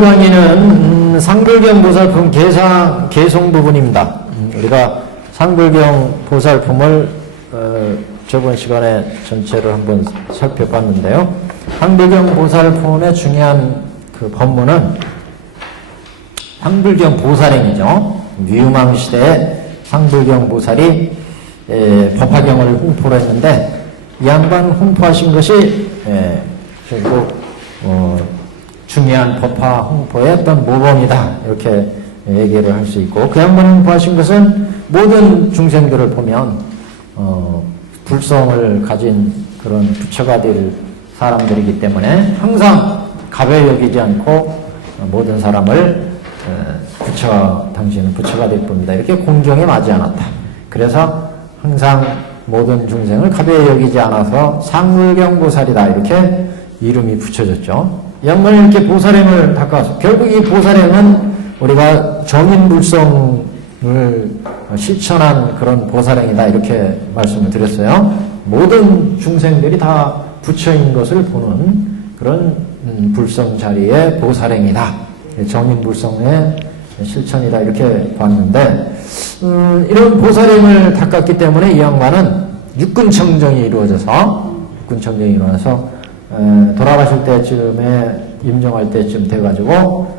오늘 강의는 상불경 보살품 개송 부분입니다. 우리가 상불경 보살품을 저번 시간에 전체를 한번 살펴봤는데요. 상불경 보살품의 중요한 그 법문은 상불경 보살행이죠. 유망 시대에 상불경 보살이 법화경을 홍포를 했는데 이 양반 홍포하신 것이 결국 중요한 법화 홍포의 어떤 모범이다 이렇게 얘기를 할 수 있고, 그 양반 홍포하신 것은 모든 중생들을 보면 불성을 가진 그런 부처가 될 사람들이기 때문에 항상 가벼이 여기지 않고 모든 사람을 당신은 부처가 될 뿐이다 이렇게 공경에 맞지 않았다. 그래서 항상 모든 중생을 가벼이 여기지 않아서 상불경보살이다 이렇게 이름이 붙여졌죠. 양반이 이렇게 보살행을 닦아서 결국 이 보살행은 우리가 정인불성을 실천한 그런 보살행이다 이렇게 말씀을 드렸어요. 모든 중생들이 다 부처인 것을 보는 그런 불성 자리의 보살행이다, 정인불성의 실천이다 이렇게 봤는데, 이런 보살행을 닦았기 때문에 이 양반은 육근청정이 이루어져서 돌아가실 때쯤에 임종할 때쯤 돼가지고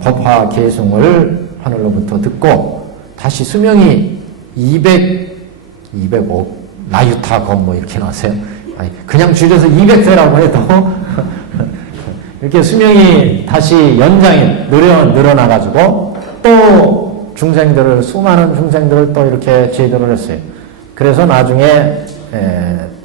법화 계승을 하늘로부터 듣고 다시 수명이 205 나유타 건뭐 이렇게 나왔어요. 그냥 줄여서 200세라고 해도 이렇게 수명이 다시 연장이 늘어나가지고 또 수많은 중생들을 또 이렇게 제도를 했어요. 그래서 나중에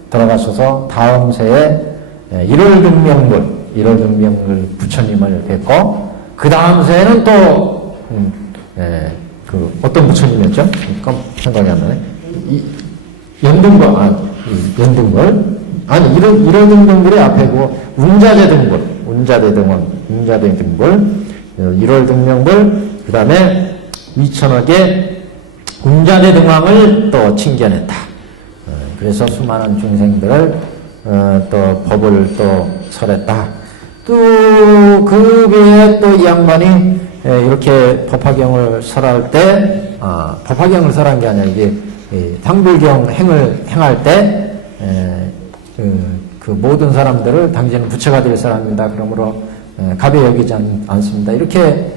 돌아가셔서 다음 세에 1월 등명불 부처님을 뵙고, 그 다음 세에는 또 어떤 부처님이었죠? 생각이 안 나네. 연등불 1월 등명불의 앞에고 운자대등불 1월 등명불, 그 다음에 2천억의 운자대등왕을 또 칭견했다. 그래서 수많은 중생들을 또 법을 또 설했다. 또 그 외에 또 이 양반이 이렇게 법화경을 설할 때, 법화경을 설한 게 아니라 이게 상불경 행할 때 그 모든 사람들을 당신은 부처가 될 사람입니다. 그러므로 가벼이 여기지 않습니다. 이렇게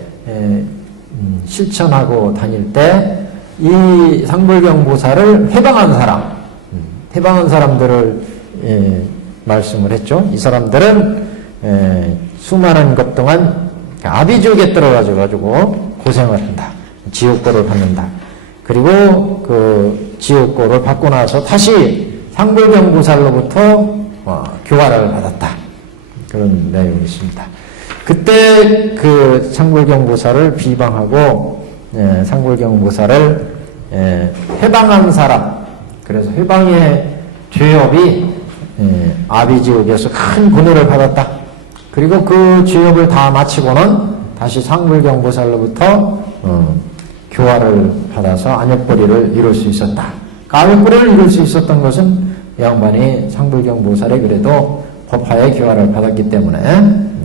실천하고 다닐 때 이 상불경 보살을 해방한 사람들을 말씀을 했죠. 이 사람들은 수많은 것 동안 아비지옥에 떨어져가지고 고생을 한다. 지옥고를 받는다. 그리고 그 지옥고를 받고 나서 다시 상불경 보살로부터 교화를 받았다. 그런 내용이 있습니다. 그때 그 상불경 보살을 비방하고 상불경 보살을 해방한 사람, 그래서 해방의 죄업이 아비지옥에서 큰 고뇌를 받았다. 그리고 그 죄업을 다 마치고는 다시 상불경 보살로부터 교화를 받아서 안역벌이를 이룰 수 있었다. 안역벌이를 이룰 수 있었던 것은 양반이 상불경 보살에 그래도 법화의 교화를 받았기 때문에,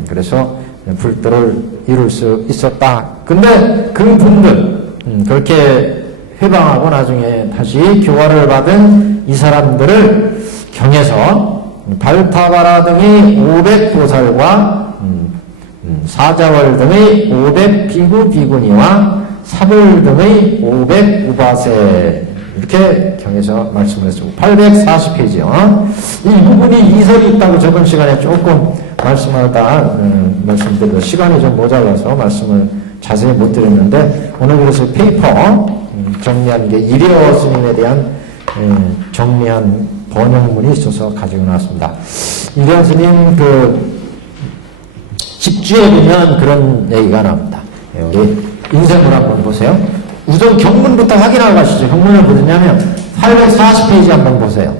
그래서 불도를 이룰 수 있었다. 근데 그 분들 그렇게 해방하고 나중에 다시 교화를 받은 이 사람들을 경에서 발타바라 등의 500보살과 사자월 등의 500비구 비구니와 사불 등의 500우바세 이렇게 경에서 말씀을 했습니다. 840페이지요. 이 부분이 이설이 있다고 저번 시간에 조금 말씀드려도 시간이 좀 모자라서 말씀을 자세히 못 드렸는데, 오늘 그래서 페이퍼 정리한 게 이려 스님에 대한 정리한 번역문이 있어서 가지고 나왔습니다. 이려 스님 집주에 보면 그런 얘기가 나옵니다. 여기 인쇄문 한번 보세요. 우선 경문부터 확인하고 가시죠. 경문을 보시냐면 840페이지 한번 보세요.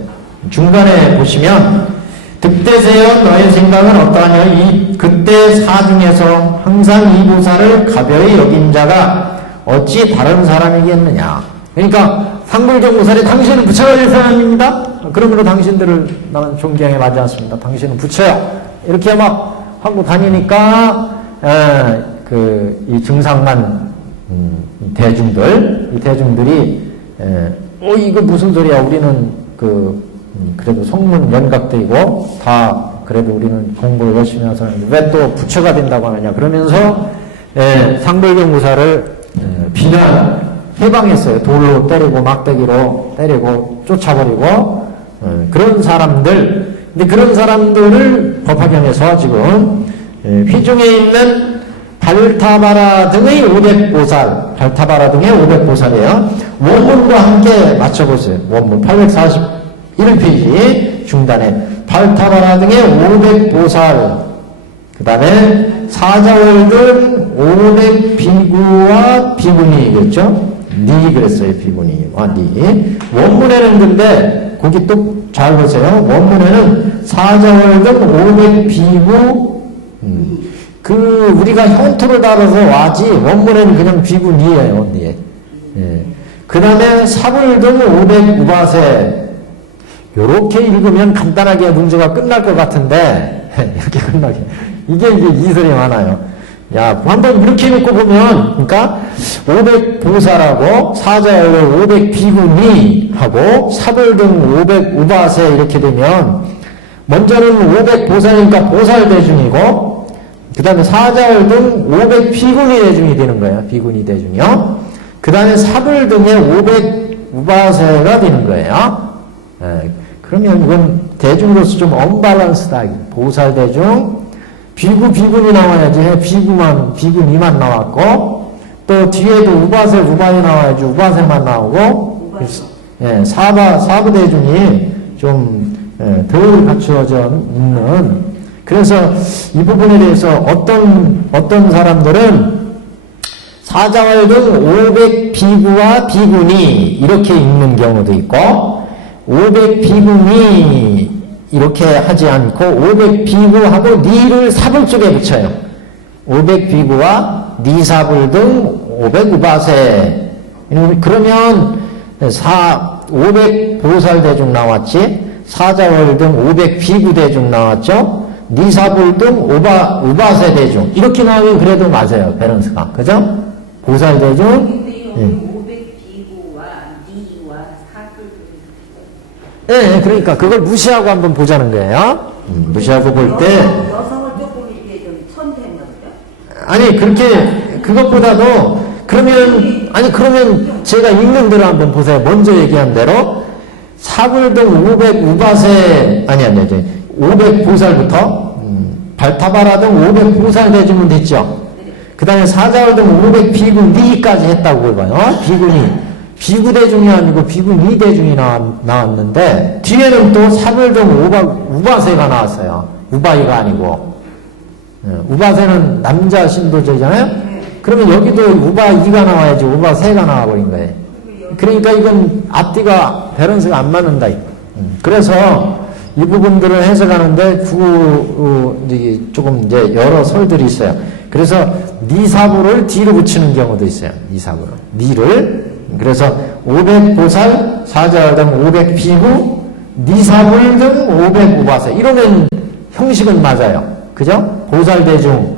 중간에 보시면 득대세연 너의 생각은 어떠하냐. 이 그때 사중에서 항상 이 보살을 가벼이 여긴 자가 어찌 다른 사람이겠느냐. 그러니까 상불경 보살이 당신은 부처가 될 사람입니다. 그러므로 당신들을 나는 존경해 맞지 않습니다. 당신은 부처야. 이렇게 막 하고 다니니까 이 증상만 이 대중들이 이거 무슨 소리야? 우리는 그래도 성문 연각되고 다 그래도 우리는 공부를 열심히 해서 왜 또 부처가 된다고 하느냐? 그러면서 상벌경 무사를 해방했어요. 돌로 때리고 막대기로 때리고 쫓아버리고 그런 사람들. 근데 그런 사람들을 법화경에서 지금 휘중에 있는 발타바라 등의 500보살, 발타바라 등의 500보살이에요. 원문과 함께 맞춰보세요. 원문 841페이지 중단에 발타바라 등의 500보살, 그 다음에 사자월등 500비구와 비구니겠죠? 니 그랬어요. 비구니와 니. 원문에는 근데 거기 또 잘 보세요. 원문에는 사자월등 500비구 우리가 형투를 달아서 와지 원문에는 그냥 비구니예요. 니. 그 다음에 사불등 500우바세 요렇게 읽으면 간단하게 문제가 끝날 것 같은데 이렇게 끝나게 이게 이설이 많아요. 야, 한번 이렇게 놓고 보면, 그러니까 500보살하고 사자열 500비구니하고 사불등 500우바세 이렇게 되면 먼저는 500보살이니까 보살대중이고 그 다음에 사자열 등 500비구니 대중이 되는 거예요. 비구니 대중이요. 그 다음에 사불등의 500우바세가 되는 거예요. 그러면 이건 대중으로서 좀 언밸런스다. 보살대중 비구니 나와야지. 비구니만 나왔고, 또 뒤에도 우바이 나와야지. 우바세만 나오고, 사부대중이 좀, 덜 갖추어져 있는. 그래서 이 부분에 대해서 어떤 사람들은 사자월 등 500비구와 비구니, 이렇게 읽는 경우도 있고, 500비구니, 이렇게 하지 않고 500비구하고 니를 사불 쪽에 붙여요. 500비구와 니사불 등 500우바세. 그러면 500보살대중 나왔지. 사자월 등 500비구대중 나왔죠. 니사불 등 우바세 대중. 이렇게 나오면 그래도 맞아요. 밸런스가. 그죠? 보살대중. 네, 그러니까 그걸 무시하고 한번 보자는 거예요. 무시하고 볼 때. 여성을 조금 이렇게 좀 선택한 거죠? 아니, 그렇게, 그것보다도, 그러면 제가 읽는 대로 한번 보세요. 먼저 얘기한 대로. 사불등 500우바세, 500보살부터, 발타바라 등 500보살 대주면 됐죠. 그 다음에 사자월 등 500비구니까지 했다고 봐요. 비구니. 비구대중이 아니고 비구니대중이 나왔는데 뒤에는 또 사불등 우바세가 나왔어요. 우바이가 아니고. 우바세는 남자 신도제잖아요. 그러면 여기도 우바이가 나와야지 우바세가 나와버린 거예요. 그러니까 이건 앞뒤가 밸런스가 안 맞는다. 그래서 이 부분들을 해석하는데 조금 이제 여러 설들이 있어요. 그래서 니사부를 뒤로 붙이는 경우도 있어요. 니사부를. 니를. 그래서 500보살, 사자월등 500비구, 니사불 등 500우바세. 이러면 형식은 맞아요. 그죠? 보살대중,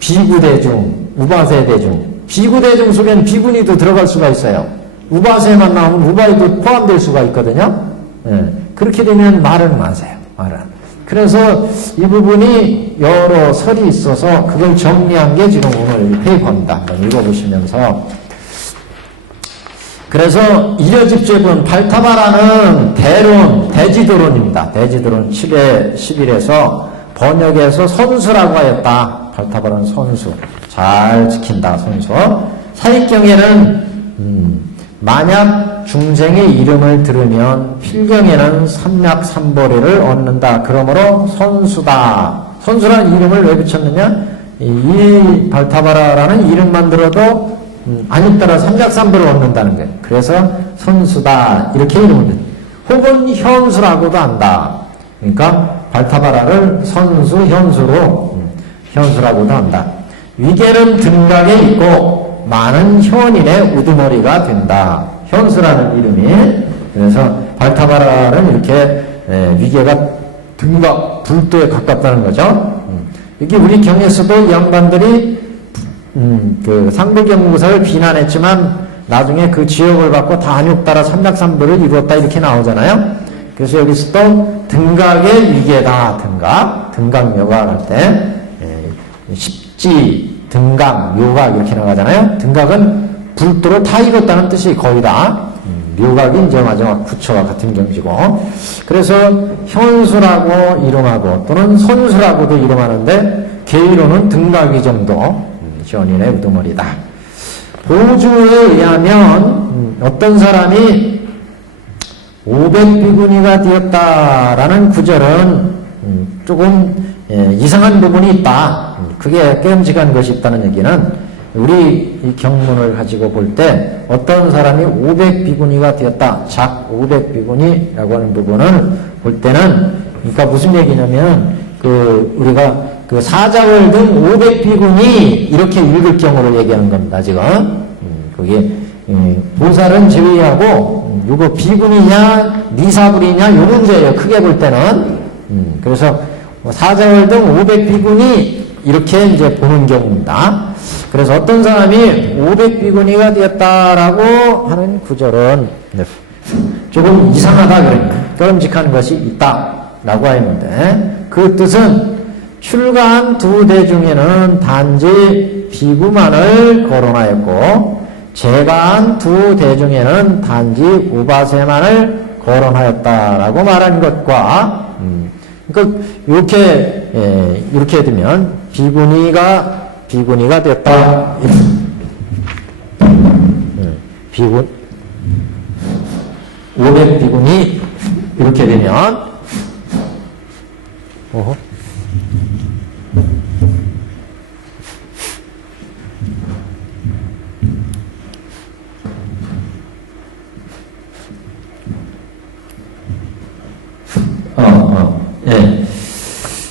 비구대중, 우바세대중. 비구대중 속에는 비구니도 들어갈 수가 있어요. 우바세만 나오면 우바이도 포함될 수가 있거든요. 그렇게 되면 말은 맞아요. 말은. 그래서 이 부분이 여러 설이 있어서 그걸 정리한 게 지금 오늘 페이퍼입니다. 한번 읽어보시면서. 그래서 일여집죄분 발타바라는 대지도론입니다. 대지도론 7회 11에서 번역에서 선수라고 하였다. 발타바라는 선수. 잘 지킨다. 선수. 사익경에는 만약 중생의 이름을 들으면 필경에는 삼약삼보리를 얻는다. 그러므로 선수다. 선수라는 이름을 왜 붙였느냐? 이 발타바라라는 이름만 들어도 아니따라 삼작삼보를 얻는다는 거예요. 그래서 선수다. 이렇게 이름을 듣는. 혹은 현수라고도 한다. 그러니까 발타바라를 선수, 현수라고도 한다. 위계는 등각에 있고 많은 현인의 우두머리가 된다. 현수라는 이름이. 그래서 발타바라는 이렇게 위계가 등각, 불도에 가깝다는 거죠. 여기 우리 경에서도 이 양반들이 그 상대경무사를 비난했지만 나중에 그 지역을 받고 단육 따라 삼략삼도를 이루었다 이렇게 나오잖아요. 그래서 여기서 또 등각의 위계다. 등각묘각 할 때 십지, 등각, 묘각 이렇게 나가잖아요. 등각은 불도를 다 이뤘다는 뜻이 거의 다. 묘각이 이제 마지막 부처와 같은 경지고. 그래서 현수라고 이름하고 또는 선수라고도 이름하는데 계위로는 등각이 정도 전인의 우두머리다. 보주에 의하면 어떤 사람이 500비구니가 되었다라는 구절은 조금 이상한 부분이 있다. 그게 깨름직한 것이 있다는 얘기는 우리 이 경문을 가지고 볼 때 어떤 사람이 500비구니가 되었다. 작 500비구니라고 하는 부분을 볼 때는 그러니까 무슨 얘기냐면 우리가 그 사자월 등 500비구니 이렇게 읽을 경우를 얘기하는 겁니다. 지금 그게 보살은 제외하고 요거 비구니냐 니사불이냐 요 문제예요. 크게 볼 때는 그래서 사자월 등 500비구니 이렇게 이제 보는 경우입니다. 그래서 어떤 사람이 500비구니가 되었다라고 하는 구절은 조금 이상하다 그러면 끄름직한 것이 있다라고 하는데 그 뜻은 출가한 두 대중에는 단지 비구만을 거론하였고 재가한 두 대중에는 단지 우바세만을 거론하였다라고 말한 것과 그러니까 이렇게 되면 비구니가 됐다. 비군 500비구니 이렇게 되면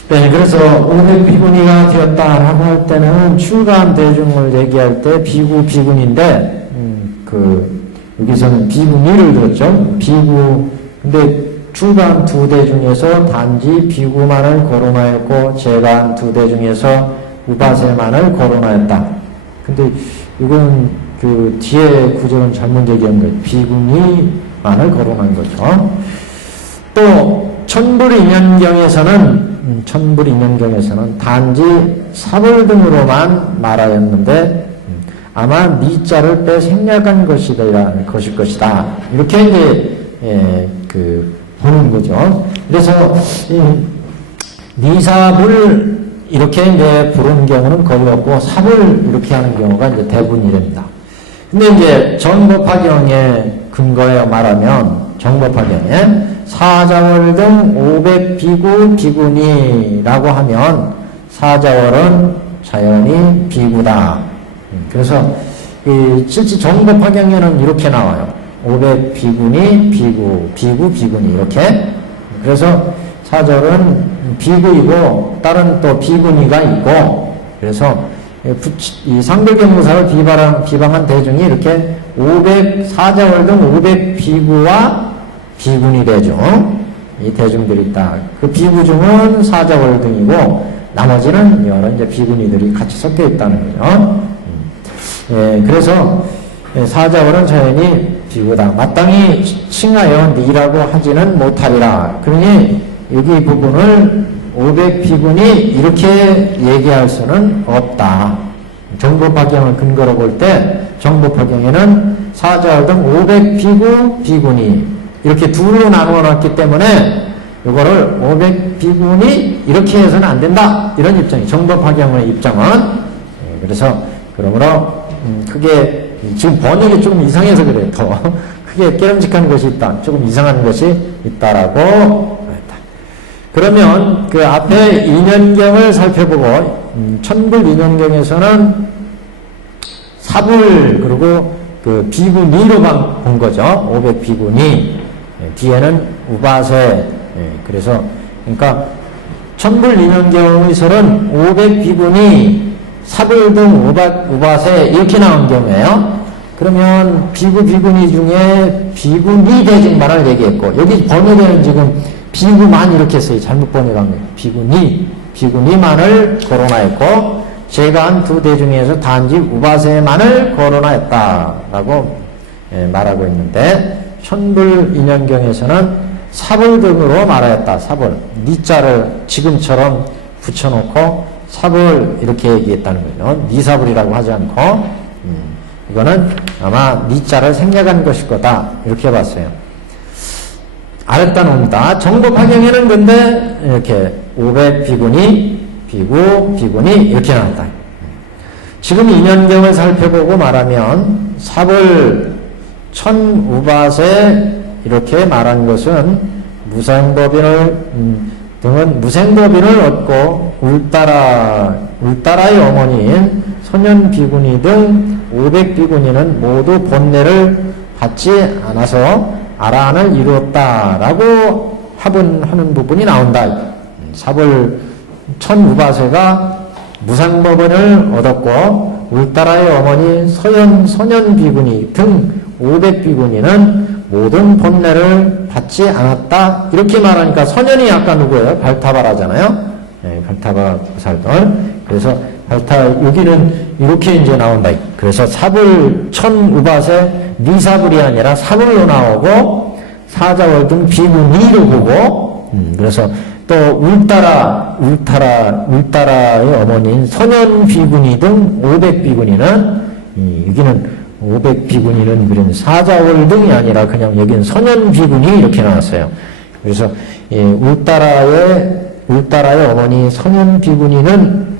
네, 그래서 500비구니가 되었다라고 할 때는 출가한 대중을 얘기할 때 비구인데, 여기서는 비구니를 들었죠. 근데 출가한 두 대중에서 단지 비구만을 거론하였고, 재가한 두 대중에서 우바세만을 거론하였다. 근데 이건 그 뒤에 구절은 잘못 얘기한 거예요. 비구니만을 거론한 거죠. 또, 천불인연경에서는 단지 사불 등으로만 말하였는데 아마 니자를 빼 생략한 것일 것이다. 이렇게 이제 보는 거죠. 그래서 니사불 이렇게 이제 부르는 경우는 거의 없고 사불 이렇게 하는 경우가 이제 대부분이랍니다. 근데 이제 정법화경에 근거해 말하면 정법화경에 사자월 등 500비구 비구니라고 하면 사자월은 자연히 비구다. 그래서 실제 정법화경에는 이렇게 나와요. 500비구니 비구니 이렇게. 그래서 사자월은 비구이고 다른 또 비구니가 있고 그래서 이 상불경무사를 비방한 대중이 이렇게 사자월 등 500비구와 비구니 대중, 이 대중들이 있다. 그 비구 중은 사자월 등이고, 나머지는 여러 이제 비구니들이 같이 섞여 있다는 거죠. 그래서 사자월은 자연히 비구다. 마땅히 칭하여 니라고 하지는 못하리라. 그러니 여기 부분을 500비구니 이렇게 얘기할 수는 없다. 정법화경을 근거로 볼 때 정법화경에는 사자월 등 500비구, 비구니 이렇게 둘로 나누어놨기 때문에 이거를 500비구니 이렇게 해서는 안 된다. 이런 입장이 정법화경의 입장은. 그래서 그러므로 크게 지금 번역이 조금 이상해서 그래요. 더 크게 깨름직한 것이 있다. 조금 이상한 것이 있다라고 했다. 그러면 그 앞에 인연경을 살펴보고 천불인연경에서는 사불 그리고 그 비구니로만 본 거죠. 500비구니. 뒤에는 우바세. 그래서 그러니까 천불인연경에서는 500비구니 사불 등 우바세 이렇게 나온 경우에요. 그러면 비구니 중에 비구니 대중만을 얘기했고 여기 번역에는 지금 비구만 이렇게 써요. 잘못 번역한 거예요. 비구니. 비구니만을 거론하였고 제가 한 두 대 중에서 단지 우바세만을 거론하였다라고 말하고 있는데 천불인연경에서는 삽을 등으로 말하였다. 삽을 니자를 지금처럼 붙여놓고 삽을 이렇게 얘기했다는 거예요. 니삽을이라고 하지 않고 이거는 아마 니자를 생략한 것일 거다 이렇게 봤어요. 알았다 놉니다. 정법화경에는 근데 이렇게 500비구니 비구니 이렇게 나왔다. 지금 인연경을 살펴보고 말하면 삽을 천우밭에 이렇게 말한 것은 무생법인을 얻고 울따라의 어머니인 소년비구니 등 500비구니는 모두 본례를 받지 않아서 아라한을 이루었다라고 하는 부분이 나온다. 삽을 천우바세가 무상법원을 얻었고 울따라의 어머니 소년비구니 등 500비구니는 모든 본례를 받지 않았다. 이렇게 말하니까 소년이 아까 누구예요? 발타바라잖아요. 발타바 살들. 그래서 여기는 이렇게 이제 나온다. 그래서 삽을 천우밭에 니삽을이 아니라 삽을로 나오고 사자월 등 비구니로 보고 그래서 또 울따라의 어머니인 소년 비구니 등 500비구니는 여기는 500비구니는 그런 사자월 등이 아니라 그냥 여기는 소년 비구니 이렇게 나왔어요. 그래서 울따라의 어머니 소년 비구니는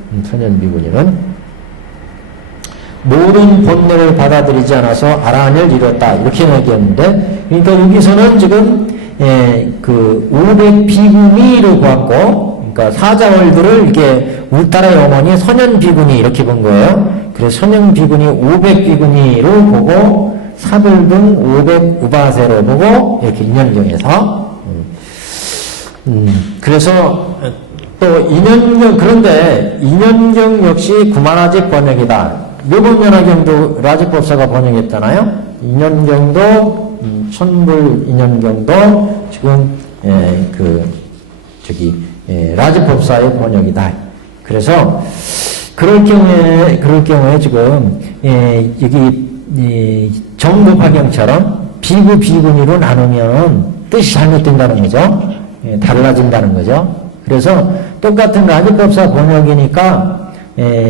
모든 본례를 받아들이지 않아서 아라한을 이뤘다 이렇게 얘기했는데 그러니까 여기서는 지금 그 500비구니로 보았고 그러니까 사자월들을 이렇게 울따라의 어머니 소년비구니 이렇게 본 거예요. 그래서 소년비구니 500비구니로 보고 사불 등 500우바세로 보고 이렇게 인연경에서 그래서 또 인연경 그런데 인연경 역시 구만아직 번역이다. 요번 연화경도 라지법사가 번역했잖아요. 인연경도 천불 인연경도 지금 라지법사의 번역이다. 그래서 그럴 경우에 지금 여기 정법화경처럼 비구니로 나누면 뜻이 잘못된다는 거죠. 달라진다는 거죠. 그래서 똑같은 라지법사 번역이니까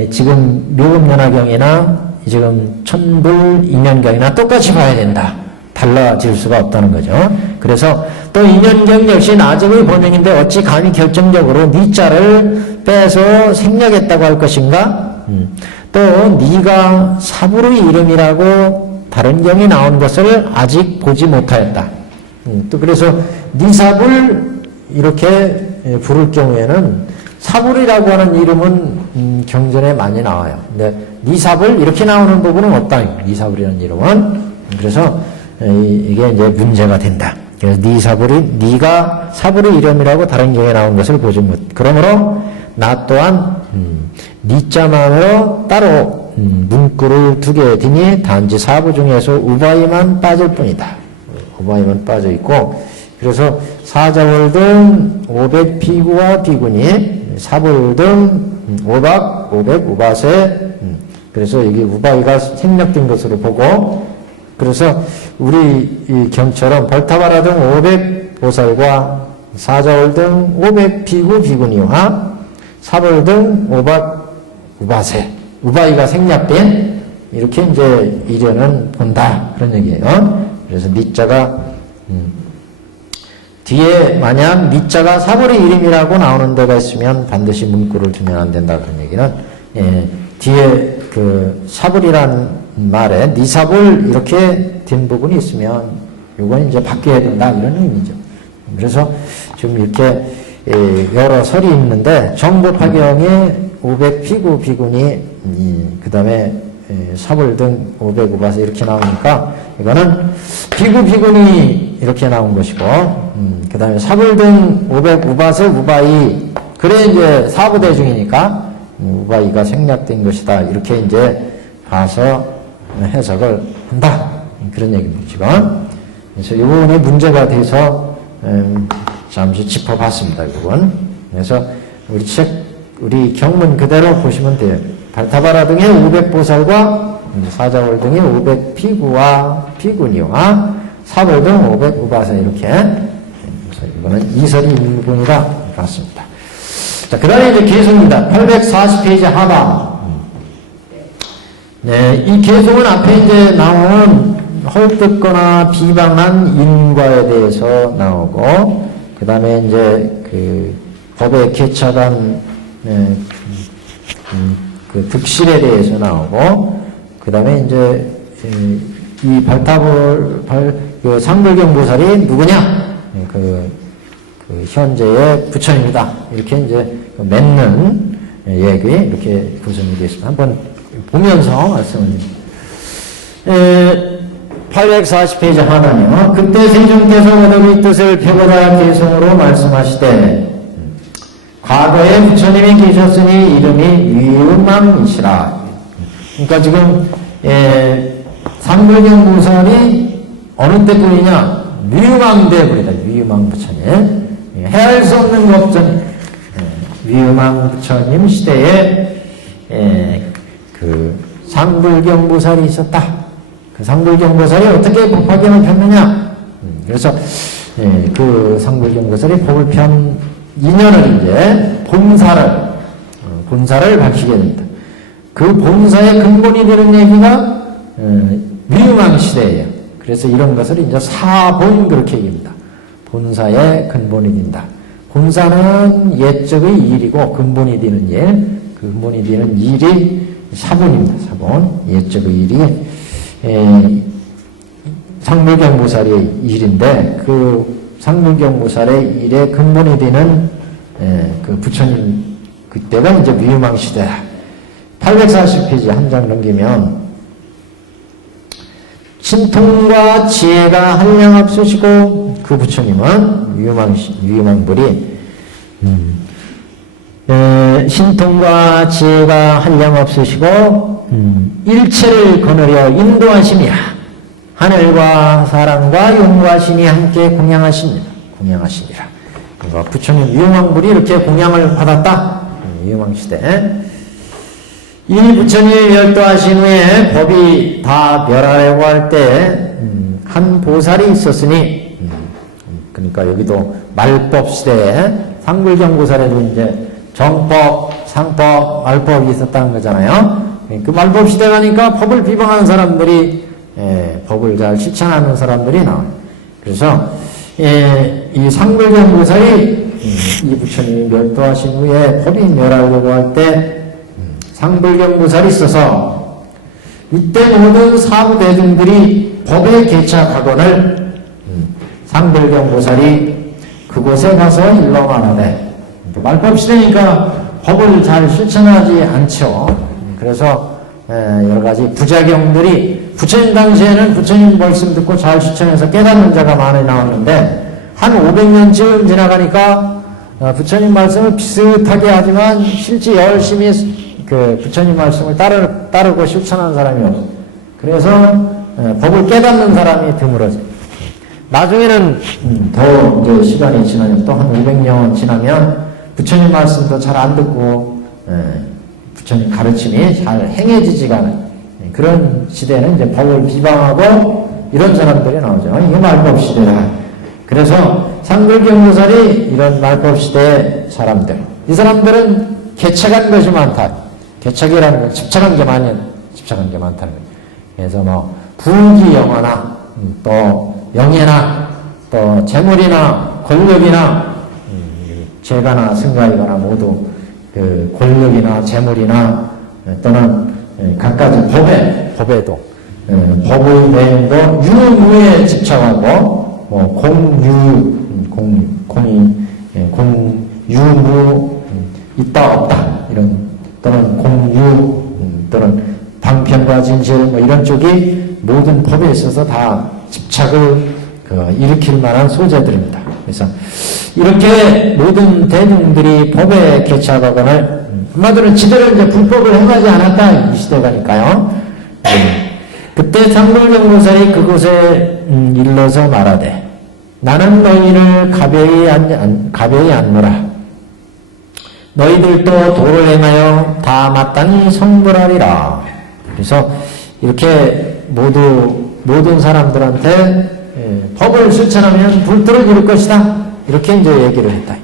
지금 묘금연화경이나 지금 천불 인연경이나 똑같이 봐야 된다. 달라질 수가 없다는 거죠. 그래서 또 인연경 역시 나직의 번역인데 어찌 감히 결정적으로 니자를 빼서 생략했다고 할 것인가? 또 니가 사불의 이름이라고 다른 경이 나온 것을 아직 보지 못하였다. 또 그래서 니삽을 이렇게 부를 경우에는 사불이라고 하는 이름은 경전에 많이 나와요. 근데 니삽을 이렇게 나오는 부분은 없다. 니삽이라는 이름은. 그래서 이게 이제 문제가 된다. 그래서 니가 사불의 이름이라고 다른 경우에 나온 것을 보지 못. 그러므로 나 또한 니자만으로 따로 문구를 두게 되니 단지 사부 중에서 우바이만 빠질 뿐이다. 우바이만 빠져 있고 그래서 사자월 등 500비구와 비구니 사불 등 500 우바세 그래서 여기 우바이가 생략된 것으로 보고 그래서 우리 이 경처럼 벌타바라 등 500보살과 사자월 등 500비구 비구니와 사불 등 500 우바세 우바이가 생략된 이렇게 이제 이련은 본다 그런 얘기예요. 그래서 니자가 뒤에 만약 니자가 사불의 이름이라고 나오는 데가 있으면 반드시 문구를 두면 안 된다 그런 얘기는 뒤에 그 사불이란 말에 니사불 이렇게 된 부분이 있으면 이건 이제 바뀌어야 된다 이런 의미죠. 그래서 지금 이렇게 여러 설이 있는데 정법화경에 500비구 비구니 그 다음에 사불 등 500우바세 이렇게 나오니까 이거는 비구니 이렇게 나온 것이고 그 다음에 사불 등 500우바세 우바이 그래 이제 사부대 중이니까 우바이가 생략된 것이다 이렇게 이제 봐서 해석을 한다 그런 얘기입니다. 지금 그래서 이 부분이 문제가 돼서 잠시 짚어봤습니다. 이 부분. 그래서 우리 책 우리 경문 그대로 보시면 돼요. 발타바라 등의 500보살과 사자월 등의 500피구와 피구니와 사월 등 500우바사 이렇게. 그래서 이거는 이설이 인문이다. 맞습니다. 자, 그 다음에 이제 개송입니다. 840페이지 하반. 네, 이 개송은 앞에 이제 나온 헐뜯거나 비방한 인과에 대해서 나오고, 그 다음에 이제 그 법의 개차간 그 득실에 대해서 나오고, 그 다음에 이제 이 그 상불경 보살이 누구냐? 그 현재의 부처입니다. 이렇게 이제 맺는 얘기 이렇게 구성이 되어 있습니다. 한번 보면서 말씀을. 840페이지 하나요. 그때 세종께서 어둠의 뜻을 펴고자 개성으로 말씀하시되 과거에 부처님이 계셨으니 이름이 위음왕이시라. 그러니까 지금 상불경 보살이 어느 때뿐이냐? 위음왕대불이다. 위음왕 부처님. 헤아릴 수 없는 법전 위음왕 부처님 시대에 그 상불경 보살이 있었다. 그 상불경 보살이 어떻게 법화경을 폈느냐? 그래서 그 상불경 보살이 법을 편 인연을 이제 본사를 밝히게 됩니다. 그 본사의 근본이 되는 얘기가 위음왕 시대예요. 그래서 이런 것을 이제 사본 그렇게 얘기합니다. 본사의 근본이 된다. 본사는 예적의 일이고 근본이 되는 일, 그 근본이 되는 일이 사본입니다. 사본, 예적의 일이 상불경 보살의 일인데 그 상불경 보살의 일의 근본이 되는 그 부처님 그때가 이제 위음왕 시대야. 840페이지 한 장 넘기면 신통과 지혜가 한량없으시고 그 부처님은 위음왕불이 신통과 지혜가 한량없으시고 일체를 거느려 인도하시며 하늘과 사람과 용과 신이 함께 공양하시니라. 그러니까 부처님 위음왕불이 이렇게 공양을 받았다. 위음왕시대. 이 부처님이 멸도하신 후에 법이 다 멸하려고 할 때 한 보살이 있었으니 그러니까 여기도 말법 시대에 상불경 보살에도 이제 정법, 상법, 말법이 있었다는 거잖아요. 그 말법 시대 가니까 법을 비방하는 사람들이 법을 잘 실천하는 사람들이 나와요. 그래서 이 상불경 보살이 이 부처님이 멸도하신 후에 법이 멸하려고 할 때 상불경 보살이 있어서 이때 모든 사부 대중들이 법의 개차 각원을 상불경 보살이 그곳에 가서 일러 말하되 말법 시대니까 법을 잘 실천하지 않죠. 그래서 여러 가지 부작용들이 부처님 당시에는 부처님 말씀 듣고 잘 실천해서 깨닫는 자가 많이 나왔는데 한 500년쯤 지나가니까 부처님 말씀을 비슷하게 하지만 실제 열심히 그 부처님 말씀을 따르고 실천하는 사람이 없어요. 그래서 법을 깨닫는 사람이 드물어져요. 나중에는 더 이제 시간이 지나면 또 한 500년 지나면 부처님 말씀도 잘 안 듣고 부처님 가르침이 잘 행해지지가 않아요. 그런 시대는 이제 법을 비방하고 이런 사람들이 나오죠. 이게 말법 시대라. 그래서 상불경 보살이 이런 말법 시대의 사람들. 이 사람들은 개척한 것이 많다. 개척이라는 건 집착한 게 많다는 거예요. 그래서 뭐 부귀영화나 또 영예나 또 재물이나 권력이나 재가나 승가이거나 모두 그 권력이나 재물이나 또는 각가지 법에도 법의 내용도 유무에 집착하고 뭐 공유무 있다 없다 이런 또는 공유 또는 방편과 진실 뭐 이런 쪽이 모든 법에 있어서 다 집착을 일으킬 만한 소재들입니다. 그래서 이렇게 모든 대중들이 법에 개착하거나 한마디로 지들은 이제 불법을 행하지 않았다 이 시대가니까요. 그때 상불경 보살이 그곳에 일러서 말하되 나는 너희를 가벼이 안노라. 너희들도 도를 행하여 다 마땅히 성불하리라. 그래서 이렇게 모든 사람들한테 법을 실천하면 불도를 이룰 것이다. 이렇게 이제 얘기를 했다.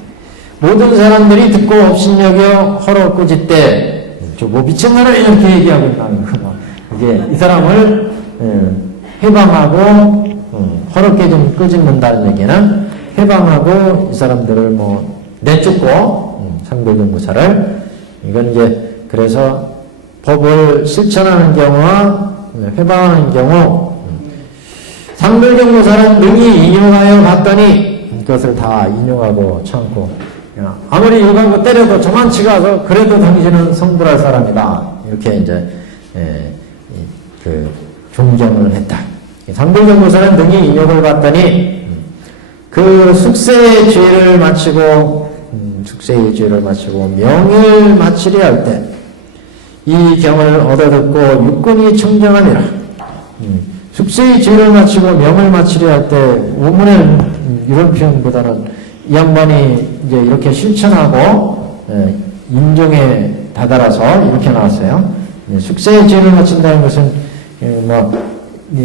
모든 사람들이 듣고 업신여겨 허러 꾸짖되 뭐 미친 사람이 이렇게 얘기하고 있다는 거. 이게 이 사람을 해방하고 허럽게 좀 꾸짖는다는 얘기는 해방하고 이 사람들을 뭐 내쫓고 상불경무사를 이건 이제 그래서 법을 실천하는 경우와 해방하는 경우 상불경무사는 능히 인용하여 봤더니 그것을 다 인용하고 참고 아무리 욕하고 때려도 저만치 가서 그래도 당신은 성불할 사람이다 이렇게 이제 그 존경을 했다. 상불경무사는 능히 인용을 받더니 그 숙세의 죄를 마치고 명을 마치려 할 때 이 경을 얻어듣고 육군이 청정하니라. 숙세의 죄를 마치고 명을 마치려 할 때 원문에는 이런 표현보다는 이 양반이 이제 이렇게 실천하고 인정에 다다라서 이렇게 나왔어요. 숙세의 죄를 마친다는 것은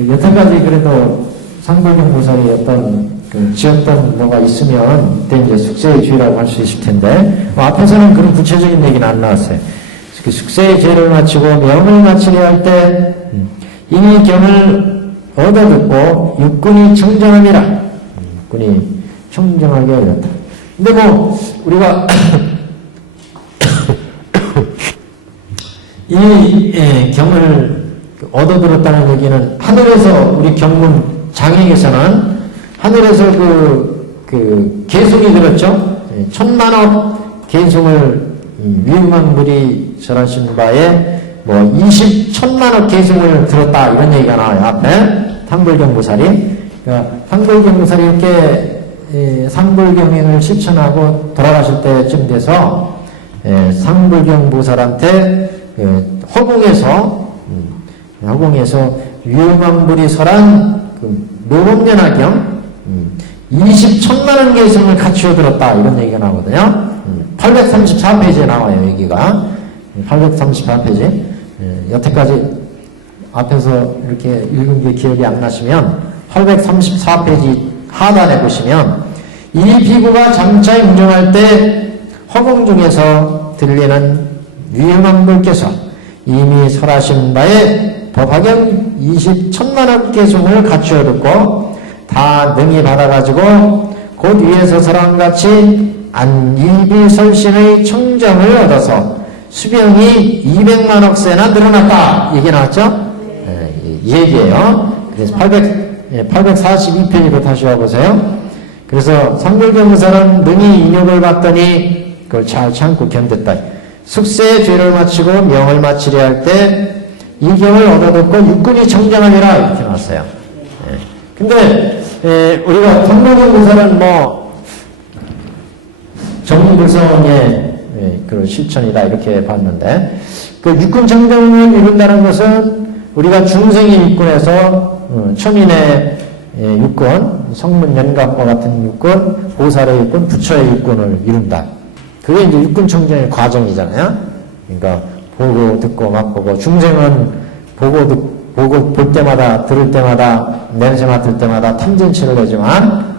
여태까지 그래도 상불경무사의 어떤 지었던 뭐가 있으면 그때 이제 숙세의 죄라고 할 수 있을 텐데 앞에서는 그런 구체적인 얘기는 안 나왔어요. 그 숙세의 죄를 마치고 명을 마치려 할 때 이 경을 얻어듣고 육군이 청정하니라. 육군이 청정하게 하였다. 근데 뭐 우리가 이 경을 얻어들었다는 얘기는 하늘에서 우리 경문 장에게서는 하늘에서 그 계승이 들었죠. 천만억 계승을 위음왕불이 절하신 바에 뭐 20천만억 계승을 들었다 이런 얘기가 나와요. 앞에 상불경무살이 그러니까 상불경무살이 이렇게 상불경행을 실천하고 돌아가실 때쯤 돼서 상불경무살한테 허공에서 위음왕불이 설한 그 노론연화경 20천만원 계승을 갖추어 들었다 이런 얘기가 나오거든요. 834페이지에 나와요. 여기가 834페이지. 여태까지 앞에서 이렇게 읽은 게 기억이 안 나시면 834페이지 하단에 보시면 이 비구가 장차에 운정할 때 허공 중에서 들리는 위음왕불께서 이미 설하신 바에 법화경 20천만원 계승을 갖추어 듣고 다 능히 받아가지고 곧 위에서 설한 같이 안일비설신의 청정을 얻어서 수병이 200만억 세나 늘어났다. 얘기 나왔죠? 이 얘기예요. 그래서 842페이지로 다시 와보세요. 그래서 상불경무사는 능히 인욕을 받더니 그걸 잘 참고 견뎠다. 숙세의 죄를 마치고 명을 마치려 할 때 이 경을 얻어듣고 육군이 청정하니라 이렇게 나왔어요. 근데 우리가 상불경무사는 뭐 정불성의 그런 실천이다 이렇게 봤는데 그 육군 청정을 이룬다는 것은 우리가 중생의 육군에서 천인의 육군, 성문 연갑과 같은 육군, 보살의 육군, 부처의 육군을 이룬다. 그게 이제 육군 청정의 과정이잖아요. 그러니까 보고 듣고 맛보고 중생은 보고 볼 때마다 들을 때마다 냄새 맡을 때마다 탐진치를 내지만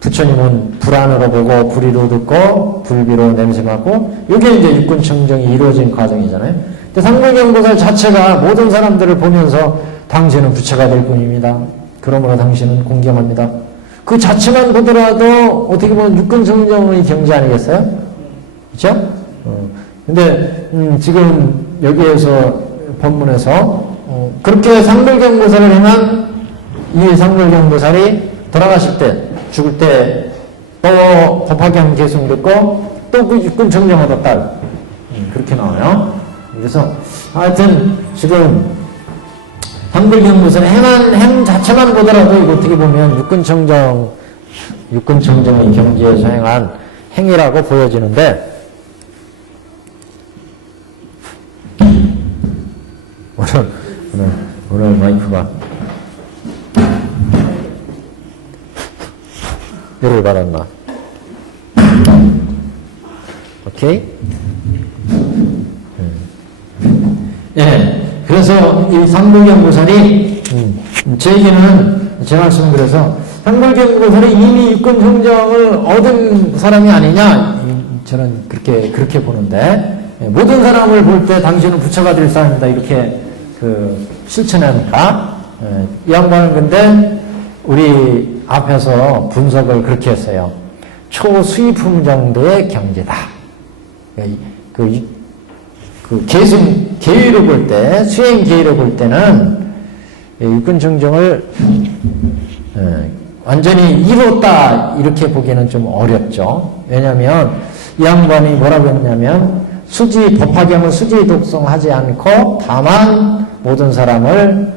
부처님은 불안으로 보고 불의로 듣고 불비로 냄새 맡고 이게 이제 육군 청정이 이루어진 과정이잖아요. 근데 상불경보살 자체가 모든 사람들을 보면서 당신은 부처가 될 뿐입니다. 그러므로 당신은 공경합니다. 그 자체만 보더라도 어떻게 보면 육군 청정의 경지 아니겠어요? 그렇죠? 근데 지금 여기에서 법문에서 그렇게 상불경보살을 행한 이 상불경보살이 돌아가실 때 죽을 때 또 법화경 계승 듣고 또 그 육군 청정 얻었다. 그렇게 나와요. 그래서 하여튼 지금 상불경보살의 행 자체만 보더라도 이거 어떻게 보면 육군 청정의 경지에서 행한 행위라고 보여지는데 오늘 마이크가 열을 받았나? 오케이? 예. 그래서 이 상불경고선이, 제 얘기는, 제 말씀은 그래서, 상불경고선이 이미 육군 형정을 얻은 사람이 아니냐, 저는 그렇게 보는데, 예, 모든 사람을 볼 때 당신은 부처가 될 사람이다, 이렇게 실천하니까, 예, 이 양반은 근데, 우리 앞에서 분석을 그렇게 했어요. 초수입품 정도의 경제다. 계위로 볼 때, 수행 계위로 볼 때는, 육군 청정을, 완전히 이뤘다, 이렇게 보기는 좀 어렵죠. 왜냐면, 이 양반이 뭐라고 했냐면, 법화경을 수지 독송하지 않고, 다만, 모든 사람을,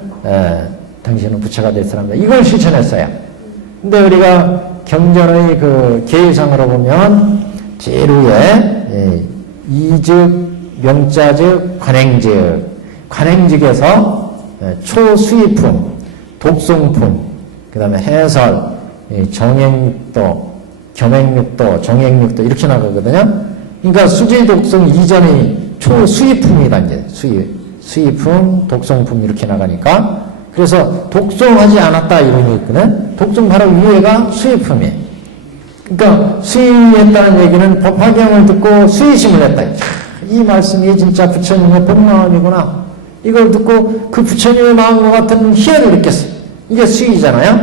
당신은 부처가 될 사람이다. 이걸 실천했어요. 근데 우리가 경전의 계위상으로 보면, 제일 위에, 이즉, 명자즉, 관행즉에서 초수입품, 독송품, 그 다음에 해설, 정행육도, 겸행육도, 정행육도 이렇게 나가거든요. 그러니까 수지 독송 이전이 초수입품이다, 이제. 수입품, 독송품 이렇게 나가니까. 그래서 독송하지 않았다 이런 게 있거든. 독송 바로 위에가 수입품이에요. 그러니까 수의했다는 얘기는 법화경을 듣고 수의심을 했다. 이 말씀이 진짜 부처님의 본 마음이구나. 이걸 듣고 그 부처님의 마음과 같은 희열을 느꼈어요. 이게 수의잖아요.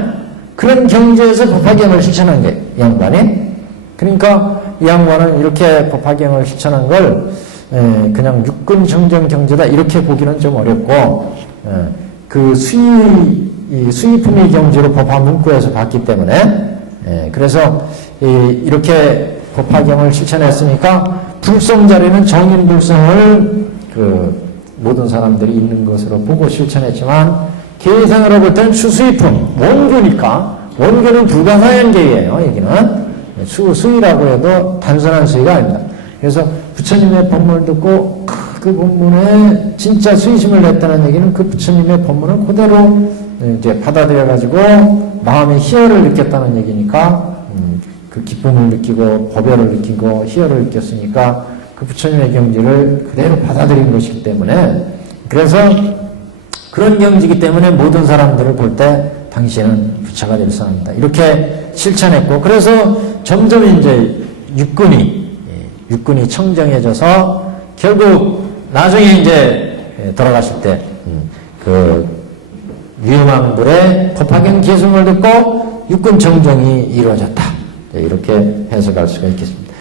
그런 경지에서 법화경을 실천한 게 이 양반이. 그러니까 이 양반은 이렇게 법화경을 실천한 걸 그냥 육군 정정 경제다 이렇게 보기는 좀 어렵고 그 수의품의 경지로 법화 문구에서 봤기 때문에 그래서 이렇게 법화경을 실천했으니까 불성 자리는 정인불성을 모든 사람들이 있는 것으로 보고 실천했지만 계위상으로 볼 때는 추수의품, 원교니까 원교는 불가사연계예요. 여기는 수의라고 해도 단순한 수의가 아닙니다. 그래서 부처님의 법문을 듣고 그 법문에 진짜 수의심을 냈다는 얘기는 그 부처님의 법문을 그대로 이제 받아들여가지고 마음의 희열을 느꼈다는 얘기니까 그 기쁨을 느끼고 법열을 느끼고 희열을 느꼈으니까 그 부처님의 경지를 그대로 받아들인 것이기 때문에 그래서 그런 경지이기 때문에 모든 사람들을 볼 때 당신은 부처가 될 사람이다. 이렇게 실천했고 그래서 점점 이제 육군이 청정해져서 결국 나중에 이제 돌아가실 때 그 위험한 불의 계승을 듣고 육군 정정이 이루어졌다. 이렇게 해석할 수가 있겠습니다.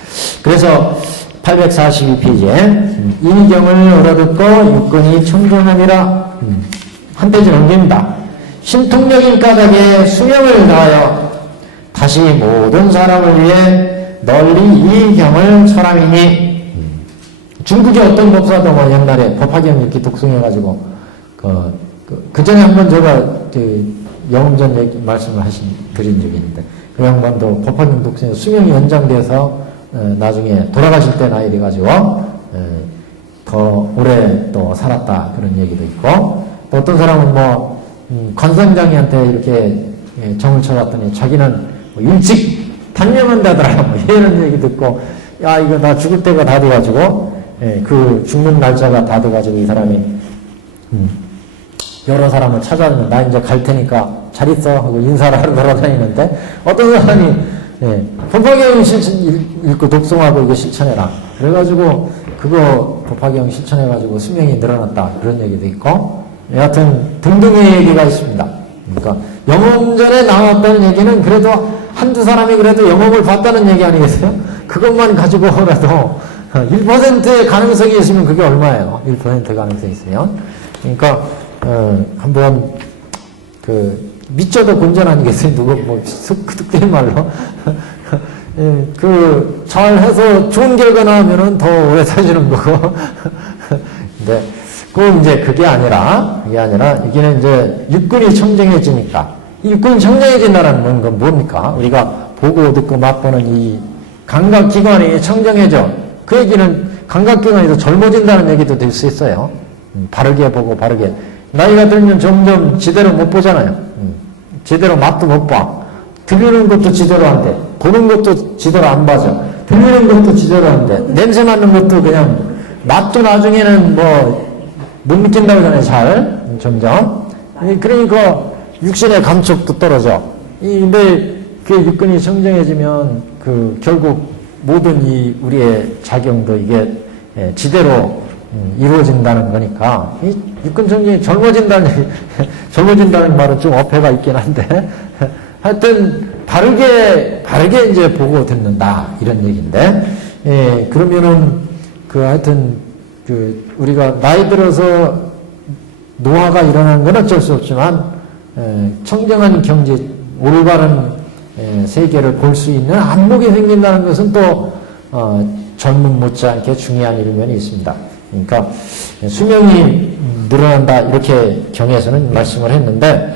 그래서 842페이지에 이 경을 얻어듣고 육군이 청정함이라 한 페이지 넘깁니다. 신통력인 까닭에 수명을 다하여 다시 모든 사람을 위해 널리 이 경을 설함이니 중국의 어떤 법사도 뭐 옛날에 법화경 이렇게 독송해가지고 그 전에 한번 제가 영음전 말씀을 드린 적이 있는데 그 양반도 법화경 독송에 수명이 연장돼서 나중에 돌아가실 때 나이 돼가지고 더 오래 또 살았다 그런 얘기도 있고 또 어떤 사람은 뭐 관선장이한테 이렇게 정을 쳐봤더니 자기는 뭐 일찍 단명한다더라 뭐 이런 얘기 듣고 야 이거 나 죽을 때가 다 돼가지고 그 죽는 날짜가 다 돼가지고 이 사람이 여러 사람을 찾아오면 나 이제 갈 테니까 잘 있어 하고 인사를 하러 돌아다니는데 어떤 사람이 법화경 읽고 독송하고 이거 실천해라 그래가지고 그거 법화경 실천해가지고 수명이 늘어났다 그런 얘기도 있고 여하튼 등등의 얘기가 있습니다. 그러니까 영업전에 나왔다는 얘기는 그래도 한두 사람이 그래도 영업을 봤다는 얘기 아니겠어요? 그것만 가지고라도 1%의 가능성이 있으면 그게 얼마예요? 1% 가능성이 있으면. 그러니까 한번 믿져도 본전 아니겠어요? 누구 뭐 그득된 말로 잘 해서 좋은 결과 나오면은 더 오래 사시는 거고. 근데 그게 아니라 여기는 이제 육군이 청정해지니까 이 육군이 청정해진다는 건 뭡니까? 우리가 보고 듣고 맛보는 이 감각기관이 청정해져. 그 얘기는 감각기관이 더 젊어진다는 얘기도 될 수 있어요. 바르게 보고 바르게. 나이가 들면 점점 제대로 못 보잖아요. 제대로 맛도 못 봐. 들리는 것도 제대로 안 돼. 보는 것도 제대로 안 봐져. 들리는 것도 지저분한데 냄새 맡는 것도 그냥 맛도 나중에는 뭐 못 느낀다고 하잖아요. 잘 점점. 그러니까 육신의 감촉도 떨어져. 근데 그 육근이 청정해지면 그 결국 모든 이 우리의 작용도 이게 지대로 이루어진다는 거니까 이 육근 청정이 젊어진다는 말은 좀 어폐가 있긴 한데 하여튼 바르게 이제 보고 듣는다 이런 얘기인데 그러면은 그 하여튼 그 우리가 나이 들어서 노화가 일어나는 건 어쩔 수 없지만 청정한 경지 올바른 세계를 볼 수 있는 안목이 생긴다는 것은 또 젊음 못지않게 중요한 일면이 있습니다. 그러니까 수명이 늘어난다 이렇게 경에서는 말씀을 했는데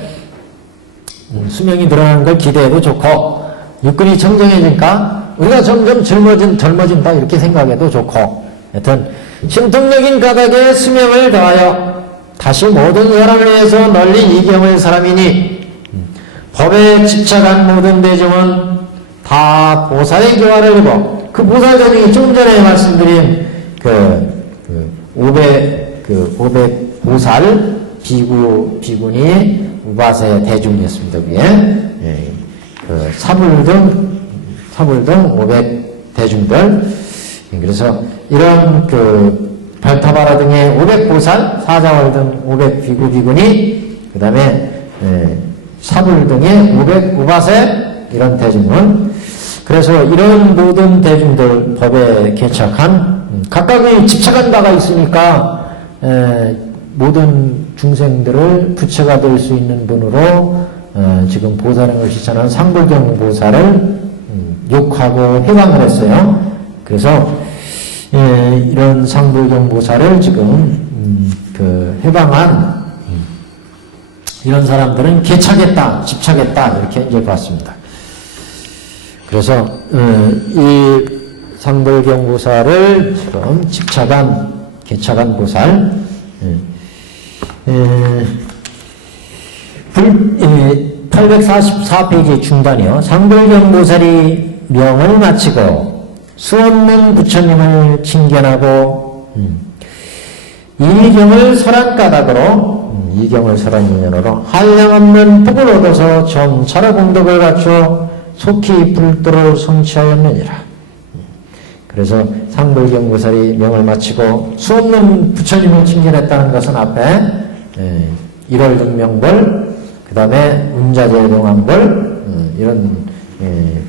수명이 늘어나는 걸 기대해도 좋고 육근이 청정해지니까 우리가 점점 젊어진다 이렇게 생각해도 좋고 하여튼 신통력인 까닭에 수명을 더하여 다시 모든 사람을 위해서 널리 이경을 사람이니 법에 집착한 모든 대중은 다 보살의 교화를 입어 그 보살 대중이 좀 전에 말씀드린 그 500 보살 비군이 우바세 대중이었습니다. 그게 그 사불 등 500 대중들 그래서 이런 그 발타바라 등의 500 보살 사자월 등 500 비군이 그 다음에 사불 등의 500 우바세 이런 대중은 그래서 이런 모든 대중들 법에 개착한 각각의 집착한 바가 있으니까 모든 중생들을 부처가 될 수 있는 분으로 지금 보살행을 실천한 상불경 보살을 욕하고 해방을 했어요. 그래서 이런 상불경 보살을 지금 그 해방한 이런 사람들은 개착했다, 집착했다 이렇게 이제 봤습니다. 그래서 이 상불경 보살을 지금 집착한 개착한 보살 844페이지 중단이요. 상불경 보살이 명을 마치고 수없는 부처님을 칭견하고 이경을 설한 인연으로 한량없는 복을 얻어서 점차로 공덕을 갖추어 속히 불도를 성취하였느니라. 그래서 상불경 보살이 명을 마치고 수없는 부처님을 칭견했다는 것은 앞에 일월등명벌 그 다음에 운자재동왕벌 이런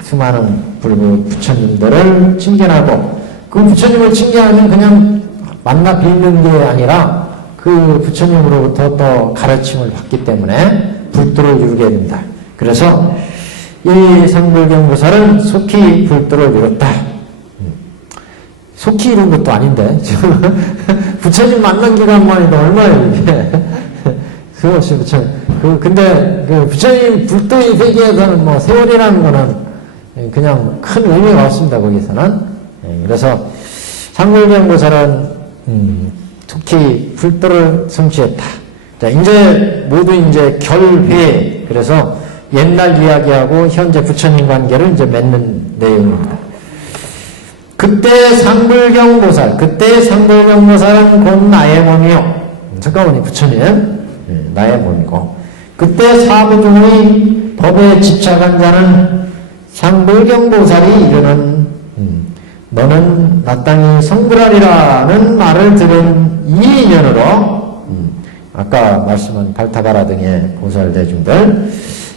수많은 부처님들을 칭견하고 그 부처님을 칭견하면 그냥 만나 뵙는 게 아니라 그 부처님으로부터 또 가르침을 받기 때문에 불도를 이루게 됩니다. 그래서 이 상불경 보살은 속히 불도를 이뤘다. 속히 이룬 것도 아닌데 부처님 만난 기간만 해도 얼마예요 이게. 수없이 부처님. 근데 그 부처님 불도의 세계에서는 뭐 세월이라는 거는 그냥 큰 의미가 없습니다. 거기서는. 그래서 상불경 보살은 특히 불도를 성취했다. 자, 이제 모두 이제 결회. 그래서 옛날 이야기하고 현재 부처님 관계를 이제 맺는 내용입니다. 그때 상불경 보살은 곧 나의 몸이요. 잠깐만요, 부처님. 나의 몸이고. 그때 사부중의 법에 집착한 자는 상불경 보살이 이르는 너는 마땅히 성불하리라는 말을 들은 이 인연으로 아까 말씀한 발타바라 등의 보살 대중들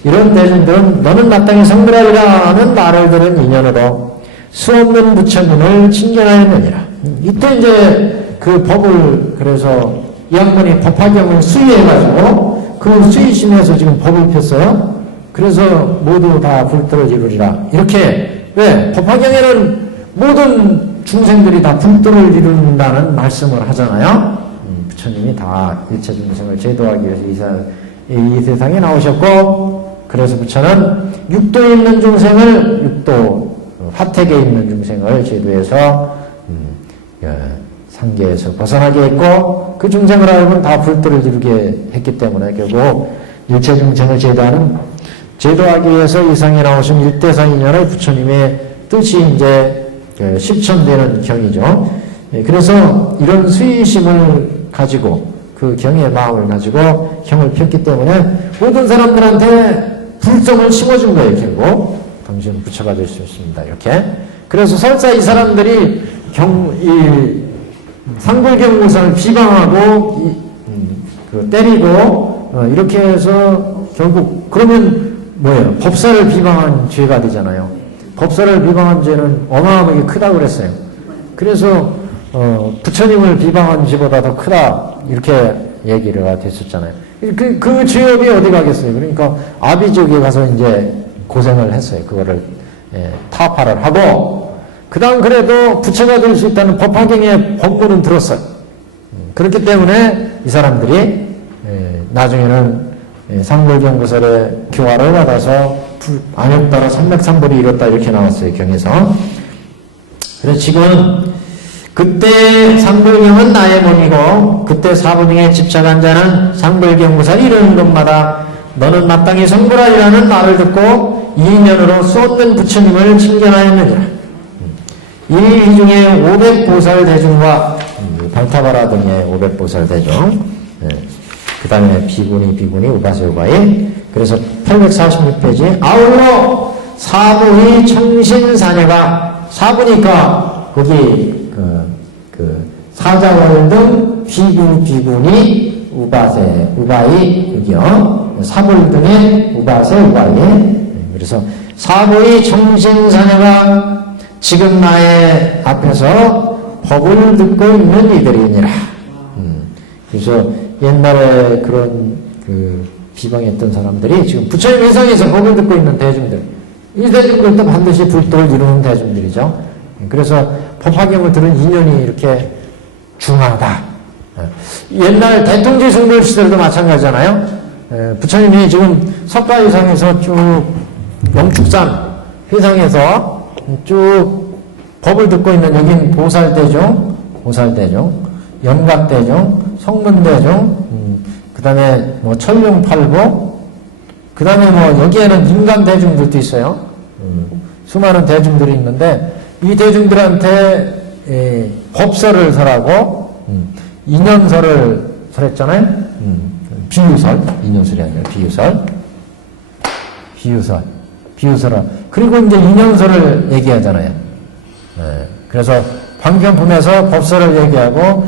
이런 대중들은 너는 마땅히 성불하리라는 말을 들은 인연으로 수없는 부처님을 칭견하였느니라. 이때 이제 그 법을 그래서 이 양반이 법화경을 수의해가지고 그 수의심에서 지금 법을 폈어요. 그래서 모두 다 불도를 이루리라. 이렇게 왜 법화경에는 모든 중생들이 다 불도를 이룬다는 말씀을 하잖아요. 부처님이 다 일체 중생을 제도하기 위해서 이 세상에 나오셨고 그래서 부처는 육도에 있는 중생을 육도 화택에 있는 중생을 제도해서 상계에서 벗어나게 했고 그 중생을 알고는 다 불도를 이루게 했기 때문에 결국 일체 중생을 제도하기 위해서 이 상에 나오신 일대사 인연의 부처님의 뜻이 이제 실천되는 경이죠. 그래서 이런 수의심을 가지고 그 경의 마음을 가지고 형을 폈기 때문에 모든 사람들한테 불성을 심어준 거예요. 결국 당신은 부처가 될 수 있습니다. 이렇게. 그래서 설사 이 사람들이 이 상불경무상을 비방하고 때리고 이렇게 해서 결국 그러면 뭐예요? 법사를 비방한 죄가 되잖아요. 법사를 비방한 죄는 어마어마하게 크다고 그랬어요. 그래서 부처님을 비방한 죄보다 더 크다 이렇게 얘기가 됐었잖아요. 그 죄업이 어디 가겠어요? 그러니까 아비지옥에 가서 이제 고생을 했어요. 그거를 타파를 하고 그 다음 그래도 부처가 될 수 있다는 법화경의 법문은 들었어요. 그렇기 때문에 이 사람들이 나중에는 상불경구설의 교화를 받아서 안욕따라 삼맥삼불이 이뤘다 이렇게 나왔어요. 경에서. 그래서 지금 그때 상불경은 나의 몸이고 그때 사부명에 집착한 자는 상불경구설이 이르는 것마다 너는 마땅히 성불하리라는 말을 듣고 이인연으로 쏟는 부처님을 칭견하였느니라. 이 중에 500보살 대중과 발타바라 등의 500보살 대중, 그 다음에 비구니, 우바세, 우바이. 그래서 846페이지. 아울러 사부의 청신사녀가, 사부니까 거기 사자월 등 비구니, 우바세, 우바이, 여기요. 사불 등의 우바세, 우바이. 그래서 사부의 청신사녀가 지금 나의 앞에서 법을 듣고 있는 이들이니라. 그래서 옛날에 그런 비방했던 사람들이 지금 부처님 위상에서 법을 듣고 있는 대중들, 이 대중들도 반드시 불도를 이루는 대중들이죠. 그래서 법화경을 들은 인연이 이렇게 중하다. 옛날 대통지 숭불 시대도 마찬가지잖아요. 부처님이 지금 석가위상에서 쭉 영축산 회상에서 쭉 법을 듣고 있는 여긴 보살대중, 연각대중, 성문대중, 그 다음에 뭐 천룡팔보, 그 다음에 뭐 여기에는 인간대중들도 있어요. 수많은 대중들이 있는데 이 대중들한테 법설을 설하고 인연설을 설했잖아요. 비유설, 인연설이 아니라 비유설을. 그리고 이제 인연설을 얘기하잖아요. 그래서 방편품에서 법설을 얘기하고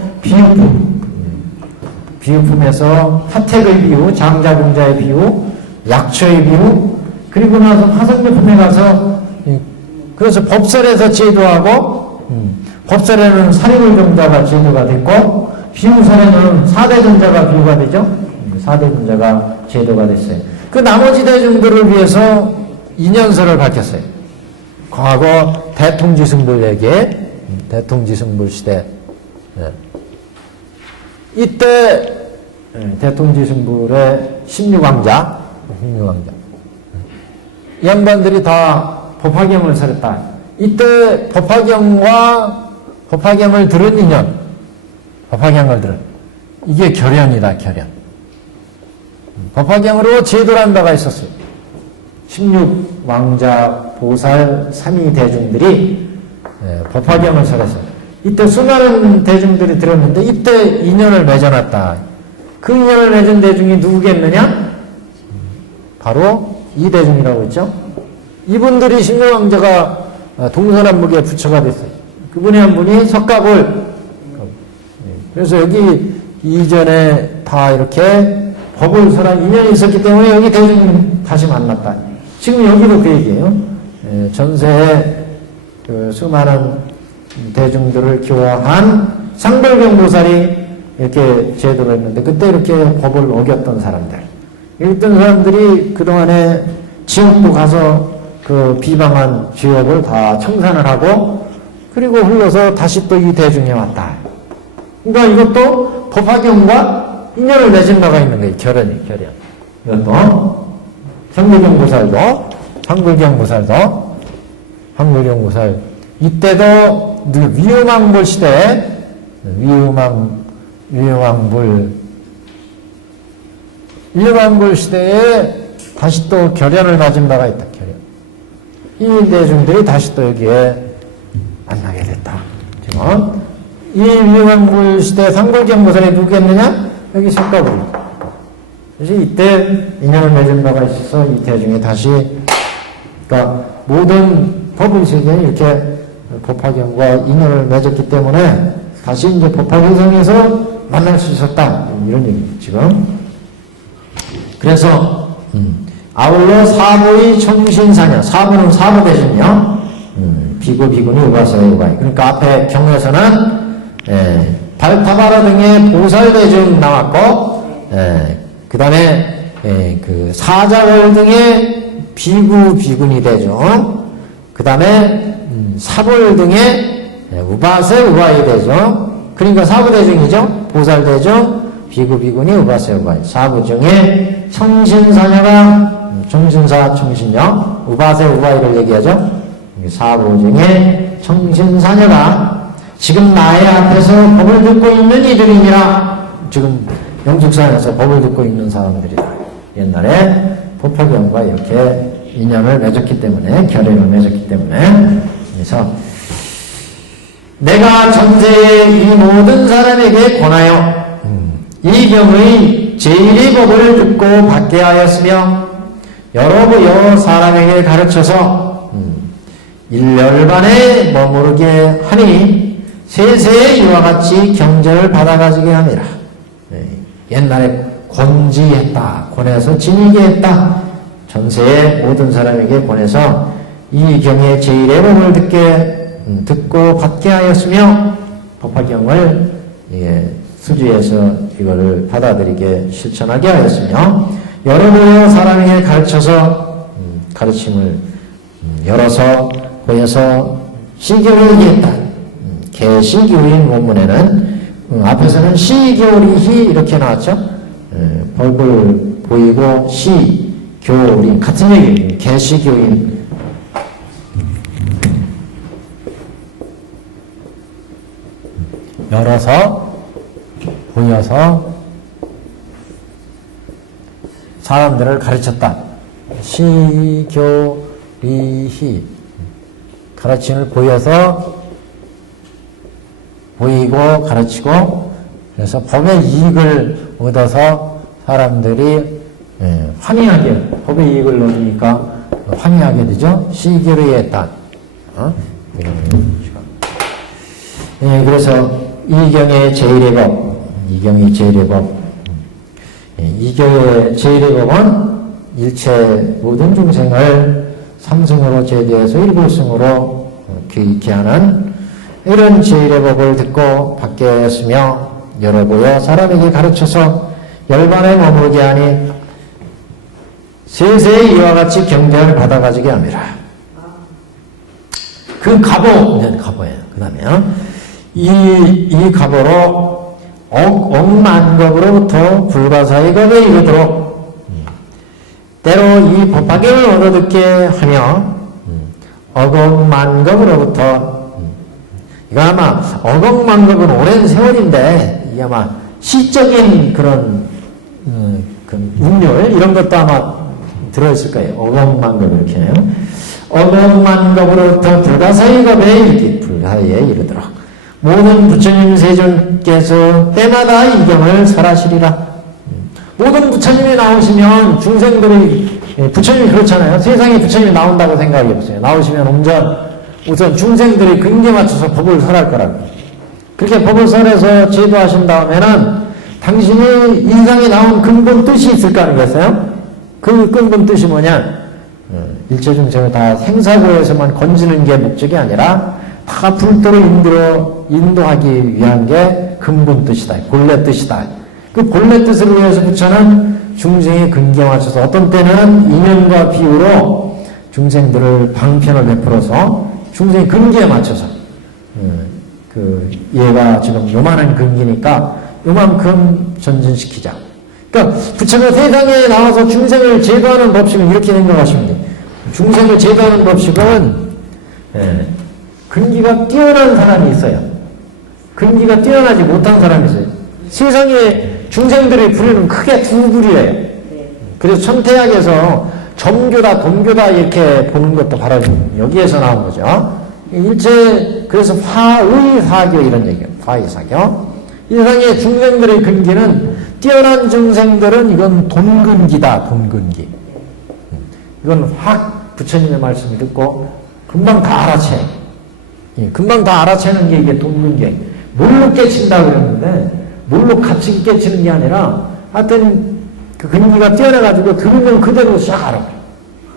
비유품에서 화택의 비유, 장자공자의 비유, 약초의 비유, 그리고 나서 화성료품에 가서 그래서 법설에서 제도하고 법설에는 사리불종자가 제도가 됐고 비유설에는 사대종자가 비유가 되죠. 사대종자가 제도가 됐어요. 그 나머지 대중들을 위해서 인연설을 밝혔어요. 과거 대통지승불에게 대통지승불 시대 이때 대통지승불의 16왕자 이 양반들이 다 법화경을 설했다. 이때 법화경을 들은 인연, 법화경을 들은 이게 결연이다. 결연. 법화경으로 제도를 한 바가 있었어요. 16왕자 보살 3위 대중들이 법화경을 설했어요. 이때 수많은 대중들이 들었는데 이때 인연을 맺어놨다. 그 인연을 맺은 대중이 누구겠느냐? 바로 이 대중이라고 했죠. 이분들이 16왕자가 동서남북의 부처가 됐어요. 그분의 한 분이 석가볼. 그래서 여기 이전에 다 이렇게 법을 설한 인연이 있었기 때문에 여기 대중이 다시 만났다. 지금 여기도 그 얘기예요. 전세에 그 수많은 대중들을 교화한 상불경보살이 이렇게 제도를 했는데 그때 이렇게 법을 어겼던 사람들. 이랬던 사람들이 그동안에 지옥도 가서 그 비방한 죄업을 다 청산을 하고 그리고 흘러서 다시 또 이 대중에 왔다. 그러니까 이것도 법화경과 인연을 맺은 바가 있는 거예요. 결연. 이것도 상불경보살도 이때도 위음왕불 시대 위음왕불 시대에 다시 또 결연을 맞은 바가 있다. 결연. 이 대중들이 다시 또 여기에 만났다. 이 위왕부 시대 상골경보살이 누구였느냐? 여기 석가구리. 그래서 이때 인연을 맺은 바가 있어서 이 태중에 다시, 그러니까 모든 법의 세계에 이렇게 법화경과 인연을 맺었기 때문에 다시 이제 법화경성에서 만날 수 있었다. 이런 얘기죠, 지금. 그래서, 아울러 사부의 청신사녀, 사부는 사부대신요, 비구, 비구니, 우바사의 우바이. 그러니까 앞에 경에서는, 발타바라 등의 보살대중 나왔고, 그 다음에, 그 사자월 등의 비구, 비구니 대중, 그 다음에, 사불 등의 우바세, 우바이 대중, 그러니까 사부대중이죠. 보살대중, 비구, 비구니, 우바세, 우바이. 사부 중에 청신사녀가, 청신사, 청신녀, 우바세, 우바이를 얘기하죠. 사부 중에 청신사녀가 지금 나의 앞에서 법을 듣고 있는 이들이니라. 지금 영숙산에서 법을 듣고 있는 사람들이다. 옛날에 법화경과 이렇게 인연을 맺었기 때문에, 결연을 맺었기 때문에. 그래서 내가 전세의 이 모든 사람에게 권하여 이 경의 제1의 법을 듣고 받게 하였으며 여러 사람에게 가르쳐서 일열반에 머무르게 하니 세세의 이와 같이 경전을 받아가지게 함이라. 옛날에 권지했다. 권해서 지니게 했다. 전세의 모든 사람에게 권해서 이 경의 제1의 법을 듣고 받게 하였으며 법화경을 수주에서 이거를 받아들이게 실천하게 하였으며 여러 사람에게 가르쳐서 가르침을 열어서 보여서 시교를 얘기했다. 개시교인 원문에는 앞에서는 시교리히 이렇게 나왔죠. 법을 보이고 시교리 같은 얘기예요. 개시교인 열어서 보여서 사람들을 가르쳤다. 시교리히 가르침을 보여서 보이고 가르치고 그래서 법의 이익을 얻어서 사람들이 환희하게 법의 이익을 얻으니까 환희하게 되죠. 시교리히 했다. 그래서 이경의 제1의 법, 이경의 제1의 법, 이경의 제1의 법은 일체 모든 중생을 삼승으로 제대해서 일불승으로 귀익게 하는 이런 제1의 법을 듣고 받게 했으며 열어보여 사람에게 가르쳐서 열반에 머무르게 하니 세세의 이와 같이 경배를 받아가지게 합니다. 그 갑오예요. 그 다음에요. 이 갑오로 억만겁으로부터 불가사의겁에 이르도록 때로 이 법화경을 얻어듣게 하며 억억만겁으로부터 이거 아마 억억만겁은 오랜 세월인데 이게 아마 시적인 그런 운율 이런 것도 아마 들어있을 거예요. 억억만겁 이렇게 해요. 억억만겁으로부터 불가사의겁에 이르기 불가사의에 이르도록 모든 부처님 세존께서 때마다 이 경을 설하시리라. 모든 부처님이 나오시면 중생들이 부처님이 그렇잖아요. 세상에 부처님이 나온다고 생각해보세요. 나오시면 우선 중생들이 근기에 맞춰서 법을 설할 거라고. 그렇게 법을 설해서 제도하신 다음에는 당신이 인상에 나온 근본 뜻이 있을 거 아니겠어요? 그 근본 뜻이 뭐냐? 일체 중생을 다 생사고에서만 건지는 게 목적이 아니라 다 불도로 인도하기 위한 게 근본 뜻이다. 본래 뜻이다. 그 본래 뜻을 위해서 부처는 중생의 근기에 맞춰서 어떤 때는 인연과 비유로 중생들을 방편을 베풀어서 중생의 근기에 맞춰서 얘가 지금 요만한 근기니까 요만큼 전진시키자. 그러니까 부처가 세상에 나와서 중생을 제도하는 법칙은 이렇게 생각하시면 돼요. 중생을 제도하는 법칙은 근기가 뛰어난 사람이 있어요. 근기가 뛰어나지 못한 사람이 있어요. 세상에 중생들의 부류는 크게 두 부류예요. 그래서 천태학에서 점교다, dom교다 이렇게 보는 것도 바로 여기에서 나온 거죠. 일체 그래서 화의사교 이런 얘기예요. 화의사교. 이상의 중생들의 근기는 뛰어난 중생들은 이건 돈근기다. 돈근기. 이건 확 부처님의 말씀을 듣고 금방 다 알아채. 금방 다 알아채는 게 이게 돈근기. 뭘로 깨친다 그랬는데 뭘로 같이 깨치는 게 아니라 하여튼 그 근기가 뛰어나가지고 들으면 그대로 싹 알아.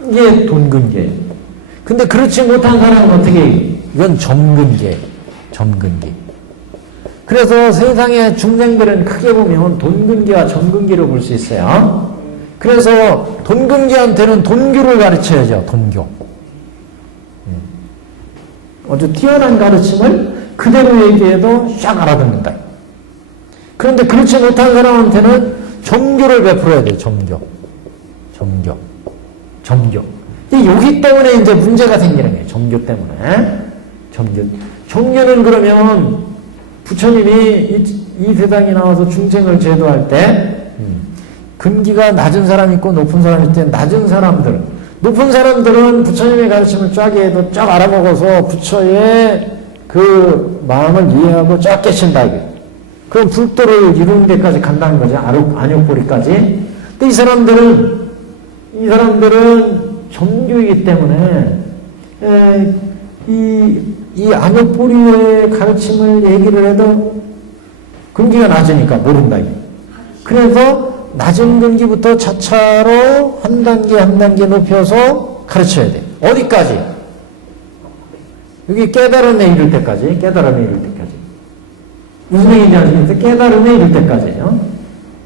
이게 돈근기예요. 근데 그렇지 못한 사람은 어떻게 해요? 이건 점근기예요. 점근기. 그래서 세상의 중생들은 크게 보면 돈근기와 점근기로 볼 수 있어요. 그래서 돈근기한테는 돈교를 가르쳐야죠. 돈교. 아주 뛰어난 가르침을 그대로 얘기해도 싹 알아듣는다. 그런데 그렇지 못한 사람한테는 점교를 베풀어야 돼요. 점교. 점교. 점교. 여기 때문에 이제 문제가 생기는 거예요. 점교 때문에. 점교. 점교는 그러면 부처님이 이 세상에 나와서 중생을 제도할 때 근기가 낮은 사람이 있고 높은 사람이 있을 때 낮은 사람들, 높은 사람들은 부처님의 가르침을 쫙 해도 쫙 알아먹어서 부처의 그 마음을 이해하고 쫙 깨친다. 그럼 불도를 이루는 데까지 간다는 거죠. 안욕보리까지. 근데 이 사람들은 점교이기 때문에 이 안욕보리의 가르침을 얘기를 해도 근기가 낮으니까 모른다. 그래서 낮은 근기부터 차차로 한 단계 한 단계 높여서 가르쳐야 돼. 어디까지? 여기 깨달음에 이를 때까지. 깨달음에 이를 때까지. 무슨 얘기인지 아시겠어요? 깨달음에 이를 때까지요.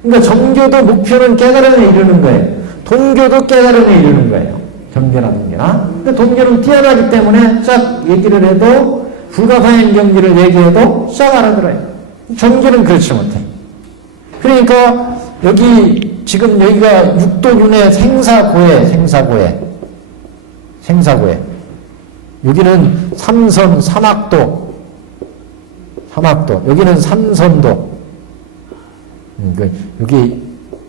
그러니까 점교도 목표는 깨달음에 이르는 거예요. 돈교도 깨달음에 이르는 거예요. 점교나 돈교나. 근데 돈교는 뛰어나기 때문에 쫙 얘기를 해도 불가사행 경지를 얘기해도 싹 알아들어요. 점교는 그렇지 못해. 그러니까 여기 지금 여기가 육도윤회 생사고해. 여기는 삼선 삼학도. 여기는 삼선도. 여기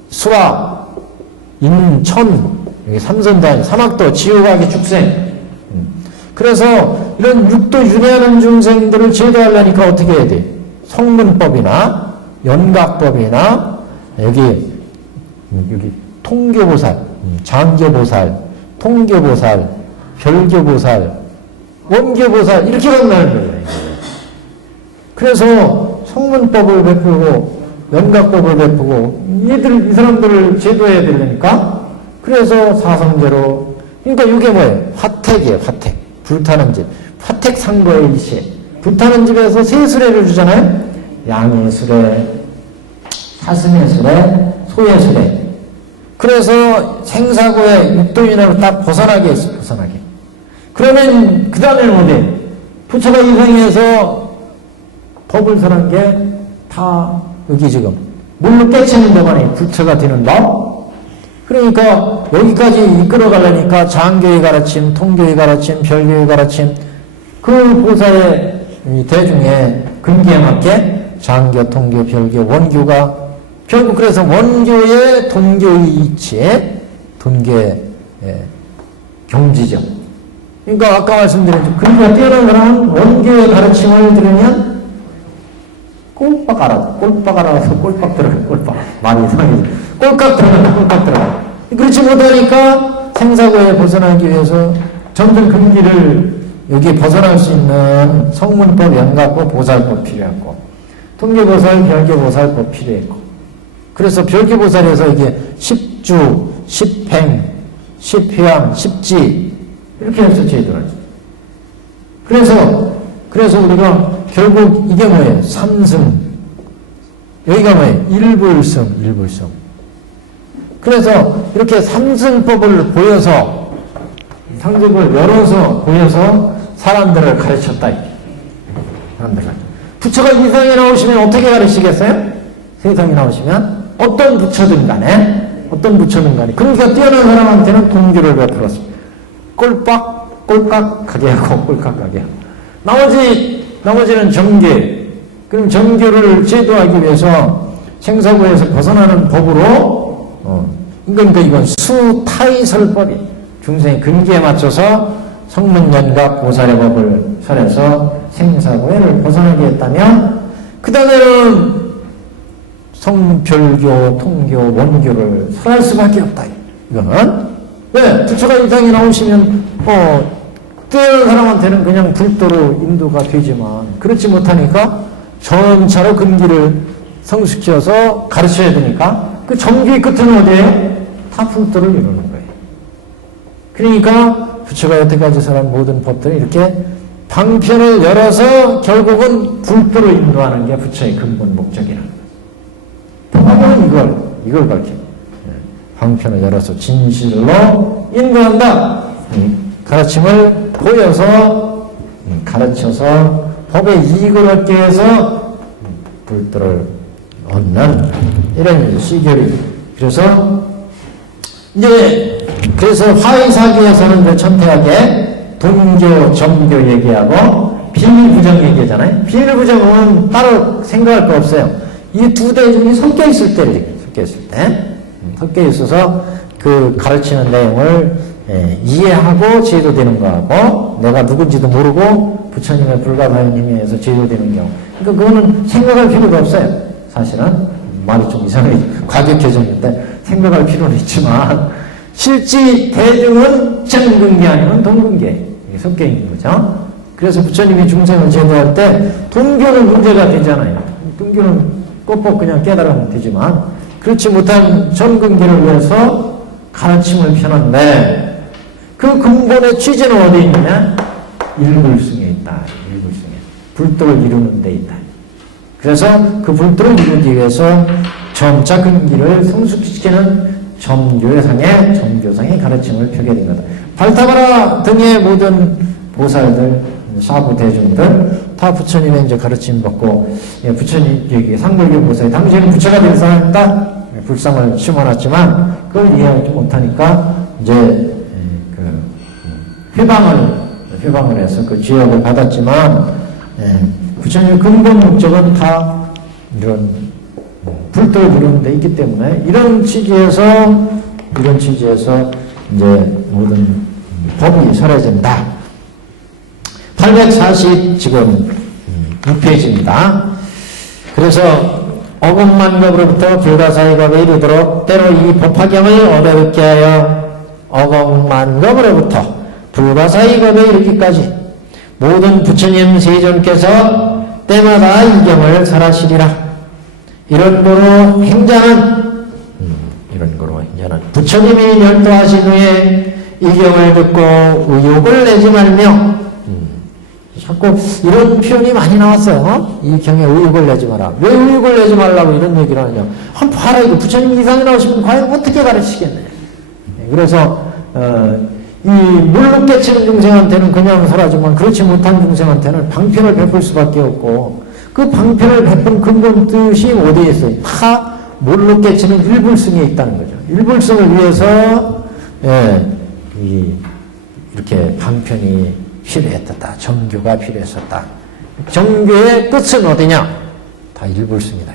수라, 인천, 여기 삼선단, 삼학도, 지옥악의 축생. 그래서 이런 육도 윤회하는 중생들을 제도하려니까 어떻게 해야 돼? 성문법이나 연각법이나 여기 통교보살, 장교보살, 통교보살, 별교보살, 원교보살 이렇게 만나는 거예요. 그래서 성문법을 베푸고 연각법을 베푸고 이 사람들을 제도해야 되니까 그래서 사성제로 그러니까 이게 뭐예요? 화택이에요. 화택. 불타는 집. 화택 상거의 일시에 불타는 집에서 세 수레를 주잖아요. 양의 수레, 사슴의 수레, 소의 수레. 그래서 생사고의 육도윤회로 딱 벗어나게 했어. 벗어나게. 그러면 그 다음에 뭐래? 부처가 이 세상에서 법을 설한 게 다 여기 지금 물로 깨치는 법안에 부처가 되는 법. 그러니까 여기까지 이끌어가려니까 장교의 가르침, 통교의 가르침, 별교의 가르침 그 보살의 대중에 근기에 맞게 장교, 통교, 별교, 원교가 결국 그래서 원교의 동교의 이치에 돈교의 경지죠. 그러니까 아까 말씀드린 근기가 뛰어난 사람은 원교의 가르침을 들으면 꼴박 알아서 꼴박 들어가. 꼴박 많이 이상해. 꼴깍 들어가. 그렇지 못하니까 생사고에 벗어나기 위해서 점점 근기를 여기 벗어날 수 있는 성문법, 연각법, 보살법 필요했고 통교보살, 별교보살법 필요했고 그래서 별교보살에서 이게 십주, 십행, 십회양, 십지 이렇게 해서 제도를 하죠. 그래서 우리가 결국 이게 뭐예요? 삼승. 여기가 뭐예요? 일불승. 그래서 이렇게 삼승법을 보여서 상습을 열어서 보여서 사람들을 가르쳤다. 부처가 이 세상에 나오시면 어떻게 가르치겠어요? 세상에 나오시면 어떤 부처든 간에 그러니까 뛰어난 사람한테는 동교를 베풀었습니다. 꼴깍 가게 하고 꼴깍 가게 하고 나머지는 정계. 그럼 정교를 제도하기 위해서 생사고에서 벗어나는 법으로 그러니까 이건 수타이설법이 중생의 근기에 맞춰서 성문연각 보살의 법을 설해서 생사고해를 벗어나게 했다면 그 다음에는 성별교, 통교, 원교를 설할 수밖에 없다. 이거는 왜? 부처가 이 땅에 나오시면 뛰어난 사람한테는 그냥 불도로 인도가 되지만 그렇지 못하니까 전차로 근기를 성숙시켜서 가르쳐야 되니까 그 정규의 끝은 어디에요? 다 불도를 이루는 거예요. 그러니까 부처가 여태까지 설한 모든 법들이 이렇게 방편을 열어서 결국은 불도로 인도하는 게 부처의 근본 목적이라는 거예요. 법은 이걸 가르쳐요. 방편을 열어서 진실로 인도한다. 가르침을 보여서 가르쳐서 법의 이익을 얻기 위해서 불도를 얻는 이런 시결이. 그래서 화의사기에서는 천태하게 돈교, 점교 얘기하고 비밀부정 얘기하잖아요. 비밀부정은 따로 생각할 거 없어요. 이 두 대중이 섞여 있을 때 섞여 있어서 그 가르치는 내용을 이해하고 제도되는 거하고 내가 누군지도 모르고 부처님의 불가사의 힘에 의해서 제도되는 경우. 그러니까 그거는 생각할 필요가 없어요. 사실은 말이 좀 이상하게 과격해졌는데 생각할 필요는 있지만 실제 대중은 정근계 아니면 동근계 섞여 있는 거죠. 그래서 부처님이 중생을 제도할 때 동교는 문제가 되잖아요. 동교는 꼭꼭 그냥 깨달으면 되지만 그렇지 못한 전근계를 위해서 가르침을 펴는데 그 근본의 취지는 어디에 있느냐? 일불승에 있다. 일불승에. 불도를 이루는 데 있다. 그래서 그 불도를 이루기 위해서 점자 근기를 성숙시키는 점교상의 가르침을 펴게 된 거다. 발타바라 등의 모든 보살들, 사부 대중들 다 부처님의 이제 가르침 받고 부처님 여기 상불경 보살이 당시에는 부처가 될 사람이다. 불상을 심어놨지만 그걸 이해하지 못하니까 이제 그 회방을 해서 그 지역을 받았지만 부처님의 근본 목적은 다 이런 불도를 이루는 데 있기 때문에 이런 취지에서 이제 모든 법이 설해진다. 840 지금 6페이지입니다. 그래서 어공만ገብ으로부터 불가사의겁에 이르도록 때로 이 법화경을 얻어듣게 하여 어공만겁으로부터 불가사의겁에 이르기까지 모든 부처님 세존께서 때마다 이 경을 설하시리라. 이런 거로 행자는 부처님이 열도하신 후에 이 경을 듣고 의욕을 내지 말며 자꾸 이런 표현이 많이 나왔어요. 이 경에 의욕을 내지 마라. 왜 의욕을 내지 말라고 이런 얘기를 하냐. 한번 봐라. 이거 부처님 이상이 나오시면 과연 어떻게 가르치겠네. 그래서 이 물로 깨치는 중생한테는 그냥 설하지만 그렇지 못한 중생한테는 방편을 베풀 수밖에 없고 그 방편을 베푼 근본 뜻이 어디에 있어요? 다 물로 깨치는 일불승에 있다는 거죠. 일불승을 위해서 이렇게 방편이 필요했다. 정교가 필요했었다. 정교의 끝은 어디냐? 다 일불승이다.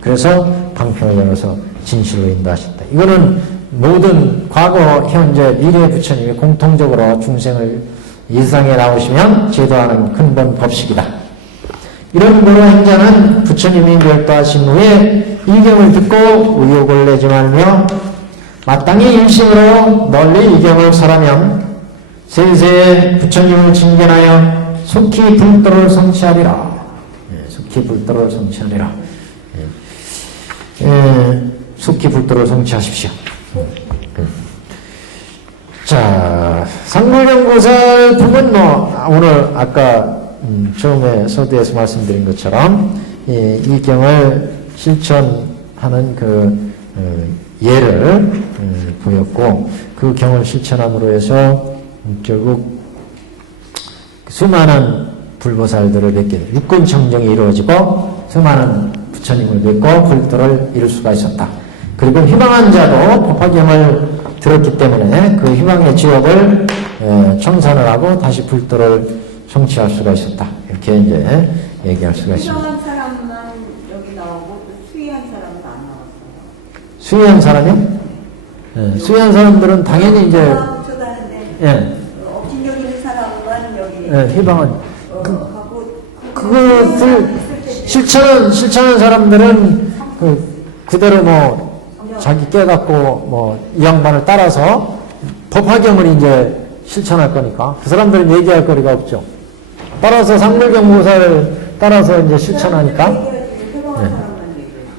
그래서 방편을 열어서 진실로 인도하셨다. 이거는 모든 과거, 현재, 미래 부처님이 공통적으로 중생을 이 세상에 나오시면 제도하는 근본 법칙이다. 이런 거로 행자는 부처님이 멸도하신 후에 이 경을 듣고 의욕을 내지 말며 마땅히 일심으로 널리 이 경을 설하면 세세에 부처님을 징견하여 속히 불도를 성취하리라. 속히 불도를 성취하리라. 속히 불도를 성취하십시오. 자, 상불경보살 부분 오늘 아까 처음에 서두에서 말씀드린 것처럼 이 경을 실천하는 그 예를 보였고 그 경을 실천함으로 해서 결국 수많은 불보살들을 뵙게 돼. 육군청정이 이루어지고 수많은 부처님을 뵙고 불도를 이룰 수가 있었다. 그리고 희망한 자도 법화경을 들었기 때문에 그 희망의 지옥을 청산을 하고 다시 불도를 성취할 수가 있었다. 이렇게 이제 얘기할 수가 있습니다. 희망한 사람만 여기 나오고 수의한 사람은 안 나왔어요. 수의한 사람이요? 수의한 사람들은 당연히 이제 초다는데 업신력 있는 사람만 여기 희망은 그것을 실천한 사람들은 그대로 뭐 자기 깨닫고 뭐 이 양반을 따라서 법화경을 이제 실천할 거니까 그 사람들은 얘기할 거리가 없죠. 따라서 상불경보살을 따라서 이제 실천하니까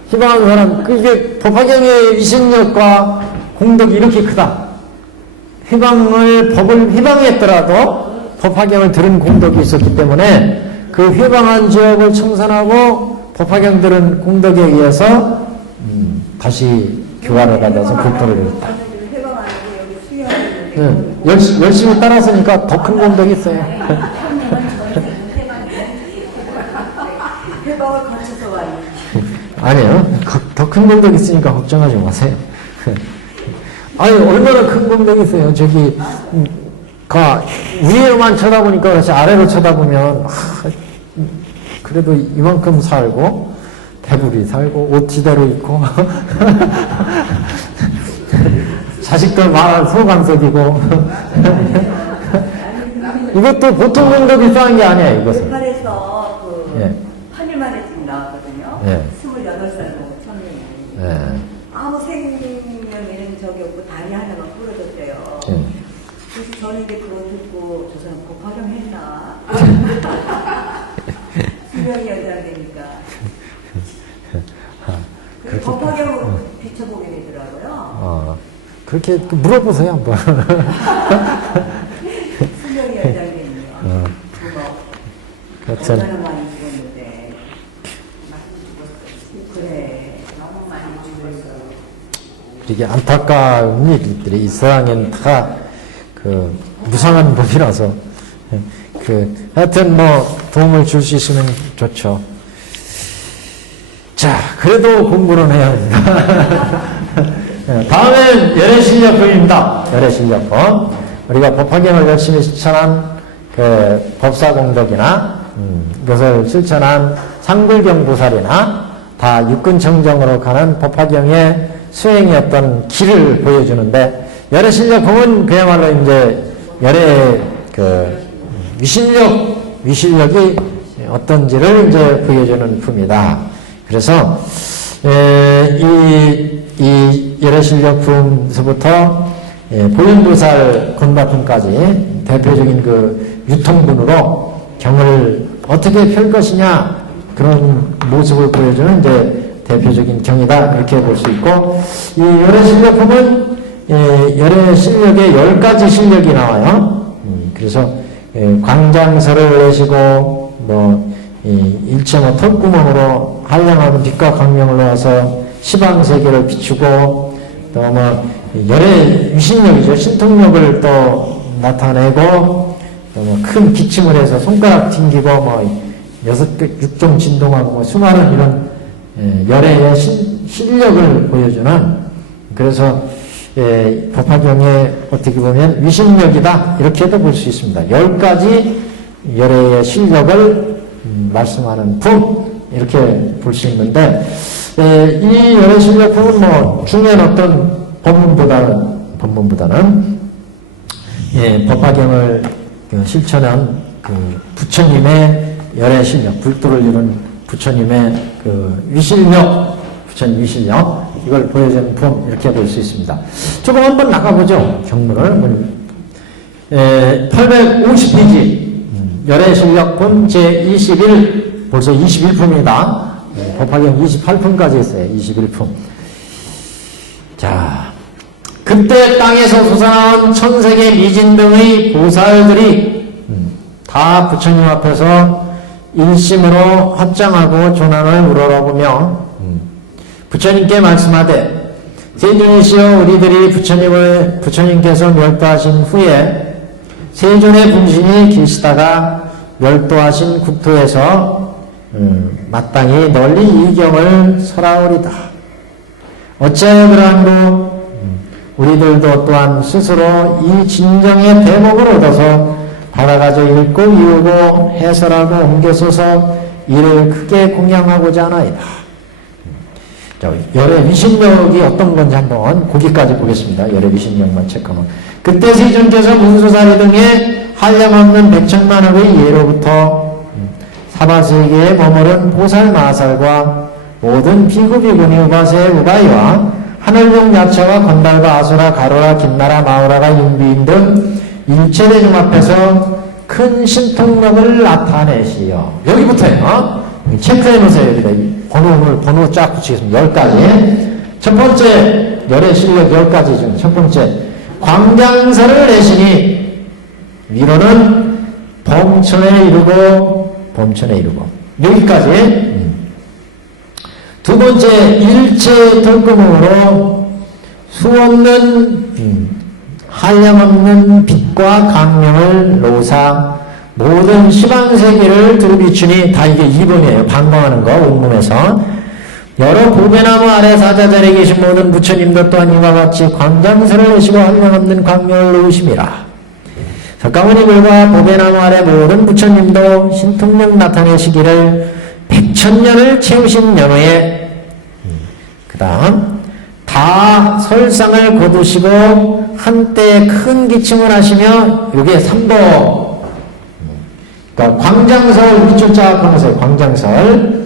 희망하는 사람, 그게 법화경의 위신력과 공덕이 이렇게 크다. 법을 희망했더라도 법화경을 들은 공덕이 있었기 때문에 그 희망한 지역을 청산하고 법화경 들은 공덕에 의해서 다시 교화를 받아서 불도를 이뤘다. 열심히 따랐으니까 더 큰 공덕이 있어요. 해방을 거쳐서 와요. 아니에요. 더 큰 공덕이 있으니까 걱정하지 마세요. 아니, 얼마나 큰 공덕이 있어요. 저기, 위에만 쳐다보니까 그렇지, 아래로 쳐다보면, 그래도 이만큼 살고, 배불리 살고, 옷 지대로 입고, 자식들 말 소강석이고, 이것도 보통 공덕이 쌓은 게 아니에요, 이것은. नेपा에서 예. 8일 만에 지금 나왔거든요. 예. 28살 청년이. 예. 아무 생명에는 적이 없고 다리 하나가 부러졌대요. 예. 그래서 저는 이제 그거 듣고 저 사람 법화경 했나? 수명이 연장되니까. 그 법화경으로 비춰보게 되더라고요. 그렇게 물어보세요, 한번. 수명이 연장되네요. 그렇죠. 얼마나 많이 죽었는데. 그래. 너무 많이 죽었어. 이게 안타까운 일들이 이 세상엔 다 무상한 법이라서 하여튼 뭐 도움을 줄 수 있으면 좋죠. 자, 그래도 공부는 해야 합니다. 다음엔 열애실력품입니다. 열애실력품. 우리가 법화경을 열심히 실천한 법사공덕이나 이것을 실천한 상불경보살이나 다 육근청정으로 가는 법화경의 수행의 어떤 길을 보여주는데, 열애실력품은 그야말로 이제 열애 위실력이 어떤지를 이제 보여주는 품이다. 그래서 이 열애실력품에서부터 보현보살 건바품까지 대표적인 그 유통분으로 경을 어떻게 펼 것이냐, 그런 모습을 보여주는 이제 대표적인 경이다, 이렇게 볼 수 있고, 이 열애실력품은 열애실력에 10가지 실력이 나와요. 그래서 광장설을 내시고 일체 털구멍으로 한량하는 빛과 광명을 놓아서 시방세계를 비추고, 또 열의 위신력이죠. 신통력을 또 나타내고, 또 큰 기침을 해서 손가락 튕기고, 6종 진동하고, 수많은 이런 열의 실력을 보여주는, 그래서 법화경에 어떻게 보면 위신력이다, 이렇게도 볼 수 있습니다. 10가지 열의 실력을 말씀하는 품, 이렇게 볼 수 있는데, 이 열의 실력품은 중요한 어떤 법문보다는 법화경을 실천한 부처님의 열의 실력, 불도를 이룬 부처님의 위실력, 부처님 위실력, 이걸 보여주는 품, 이렇게 볼 수 있습니다. 조금 한번 나가보죠. 경문을. 850페이지 열의 실력품 제21, 벌써 21품이다. 법화경 28품까지 있어요. 21품. 자, 그때 땅에서 솟아나온 천세계 미진 등의 보살들이 다 부처님 앞에서 일심으로 합장하고 조난을 우러러보며 부처님께 말씀하되, 세존이시여, 우리들이 부처님께서 멸도하신 후에 세존의 분신이 계시다가 멸도하신 국토에서 마땅히 널리 이 경을 설하오리다. 어째 그러한고? 우리들도 또한 스스로 이 진정의 대목을 얻어서 받아가져 읽고 이우고 해설하고 옮겨서서 이를 크게 공양하고자 하나이다. 열의 위신력이 어떤 건지 한번 거기까지 보겠습니다. 열의 위신력만 체크하면. 그때 세존께서 문수사리 등의 한량없는 백천만억의 예로부터 사바세계에 머무른 보살마살과 모든 비구비구니 우바세 우바이와 하늘용 야차와 건달과 아수라 가로라 김나라 마우라가 윤비인 등 일체대중 앞에서 큰 신통력을 나타내시오. 여기부터요. 체크해 놓으세요. 여기다 번호 쫙 붙이겠습니다. 10가지. 첫 번째 열의 실력 10가지 중 첫 번째 광장설을 내시니 위로는 범천에 이르고 여기까지. 두 번째 일체 덜금으로 수없는 한량없는 빛과 강명을 놓사 모든 시방세계를 두루비추니 다 이게 2번이에요. 방광하는 거 온몸에서 여러 보배나무 아래 사자자리에 계신 모든 부처님도 또한 이와 같이 광장설을 내시고 한량없는 광명을 놓으심이라. 석가모니불과 보배나무 아래 모든 부처님도 신통력 나타내시기를 100,000년을 채우신 연후에 그 다음 다 설상을 거두시고 한때 큰 기침을 하시며 이게 3번. 그러니까 광장설 밑줄 쫙 하면서 광장설.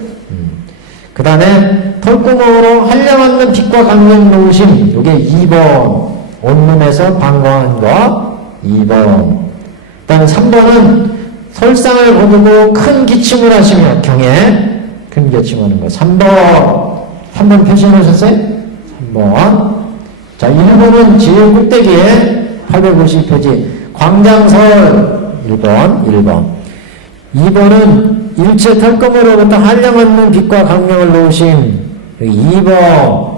그 다음에 털구멍으로 한량없는 빛과 강명 놓으심 이게 2번. 온몸에서 방광한 거 2번. 그 다음에 3번은 설상을 거두고 큰 기침을 하시며 경에 큰 기침하는 거 3번 표시해 놓으셨어요? 3번. 자 1번은 제일 꼭대기에 850페이지 광장설 1번 2번은 일체 털검으로부터 한량없는 빛과 강명을 놓으신 2번.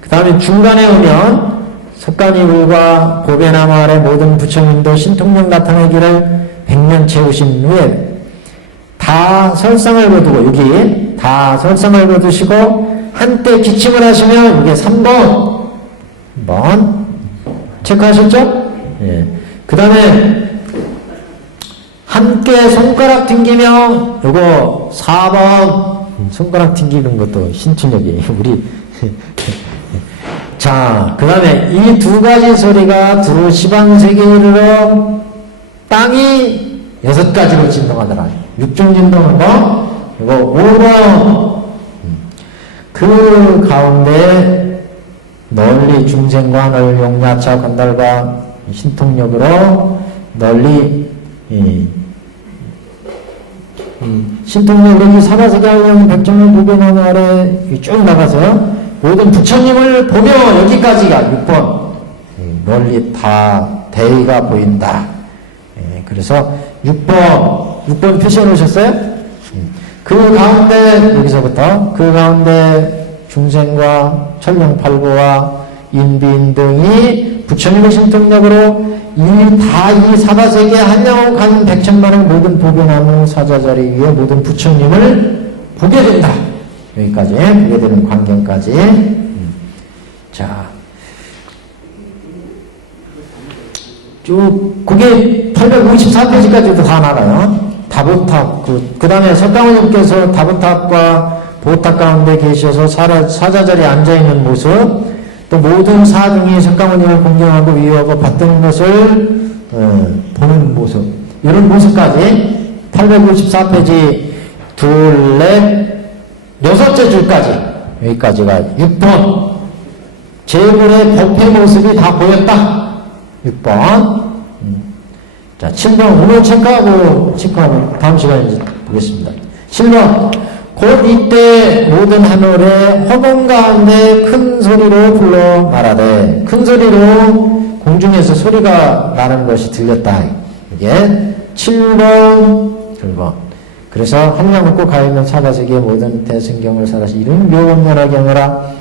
그 다음에 중간에 오면 석가니불과 보배나무 아래 모든 부처님도 신통력 나타내기를 100년 채우신 후에 다 설상을 거두고 여기 다 설상을 거두시고 한때 기침을 하시면 이게 3번 체크하셨죠? 예. 그 다음에 함께 손가락 튕기며 요거 4번 손가락 튕기는 것도 신춘력이 우리 자, 그 다음에 이 두 가지 소리가 두루 시방세계에 이르러 땅이 6가지로 진동하더라. 6종 진동은 뭐? 이거 5번. 그 가운데 널리 중생과 하늘 용야차 건달과 신통력으로 널리 신통력으로 이 사바세계 한량 백종을 보배나무 아래 쭉 나가서요. 모든 부처님을 보며 여기까지가 6번. 널리 다 대의가 보인다. 그래서 6번 표시해 놓으셨어요? 그 가운데 여기서부터 그 가운데 중생과 천령팔구와 인비인 등이 부처님의 신통력으로 이 사바세계 한량을 가진 100,000만의 모든 보배나무 사자자리 위에 모든 부처님을 보게 된다. 여기까지 보게 되는 광경까지. 자, 쭉 그게 854페이지까지도 다 나가요. 다보탑 그 다음에 석가모니께서 다보탑과 보탑 가운데 계셔서 사자자리에 앉아있는 모습, 또 모든 사중이 석가모니를 공경하고 위하고 받드는 것을 보는 모습, 이런 모습까지 854페이지 둘, 넷, 6째 줄까지 여기까지가 6번 제불의 법회 모습이 다 보였다. 6번. 자, 7번 오늘 체크하고 다음 시간에 이제 보겠습니다. 7번 곧 이때 모든 하늘에 허공 가운데 큰 소리로 불러 말하되, 큰 소리로 공중에서 소리가 나는 것이 들렸다. 이게 7번. 그래서 한량 먹고 가있는 사바세계의 모든 대승경을 살아서 이른 묘원면하게 하느라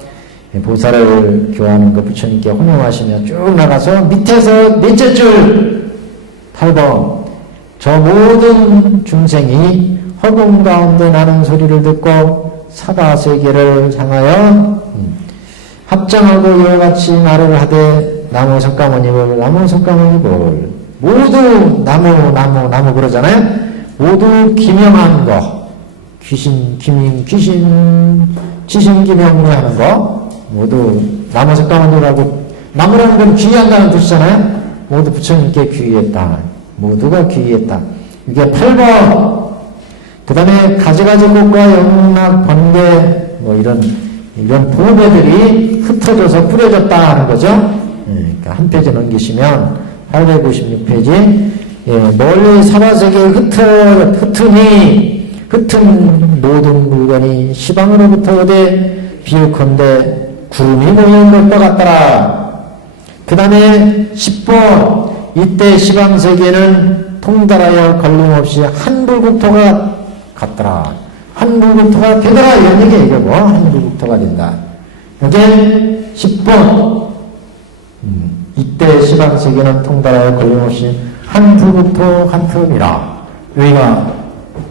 보살을 교하는 그 부처님께 혼용하시며 쭉 나가서 밑에서 넷째 줄 8번 저 모든 중생이 허공 가운데 나는 소리를 듣고 사바세계를 향하여 합장하고 이와 같이 말을 하되 나무 석가모니불 모두 나무 그러잖아요. 모두 기명한 거, 지신기명을 하는 거, 모두 나무 석가모니라고, 나무라는 건 귀한다는 뜻이잖아요. 모두 부처님께 귀의했다. 모두가 귀의했다. 이게 8번. 그 다음에 가지가지 꽃과 영락, 번개, 뭐 이런 보배들이 흩어져서 뿌려졌다 하는 거죠. 그러니까 한 페이지 넘기시면 856페이지. 멀리 사바세계에 흩은 모든 물건이 시방으로부터 오되 비유컨대 구름이 모여온 것과 같더라. 그 다음에 10번 이때 시방세계는 통달하여 걸림없이 한 불국토가 같더라. 한 불국토가 되더라. 이런 얘기예요. 이게 뭐 한 불국토가 된다. 이게 10번 이때 시방세계는 통달하여 걸림없이 한 불국토 한 틈이라. 여기가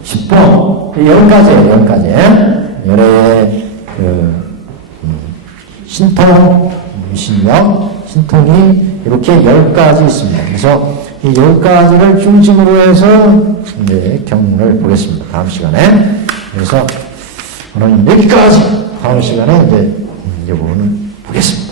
10번 10가지예요. 10가지 열의 신통, 신력, 신통이 이렇게 10가지 있습니다. 그래서 이 10가지를 중심으로 해서 이제 경문을 보겠습니다. 다음 시간에. 그래서 오늘 여기까지. 다음 시간에 이제 이 부분을 보겠습니다.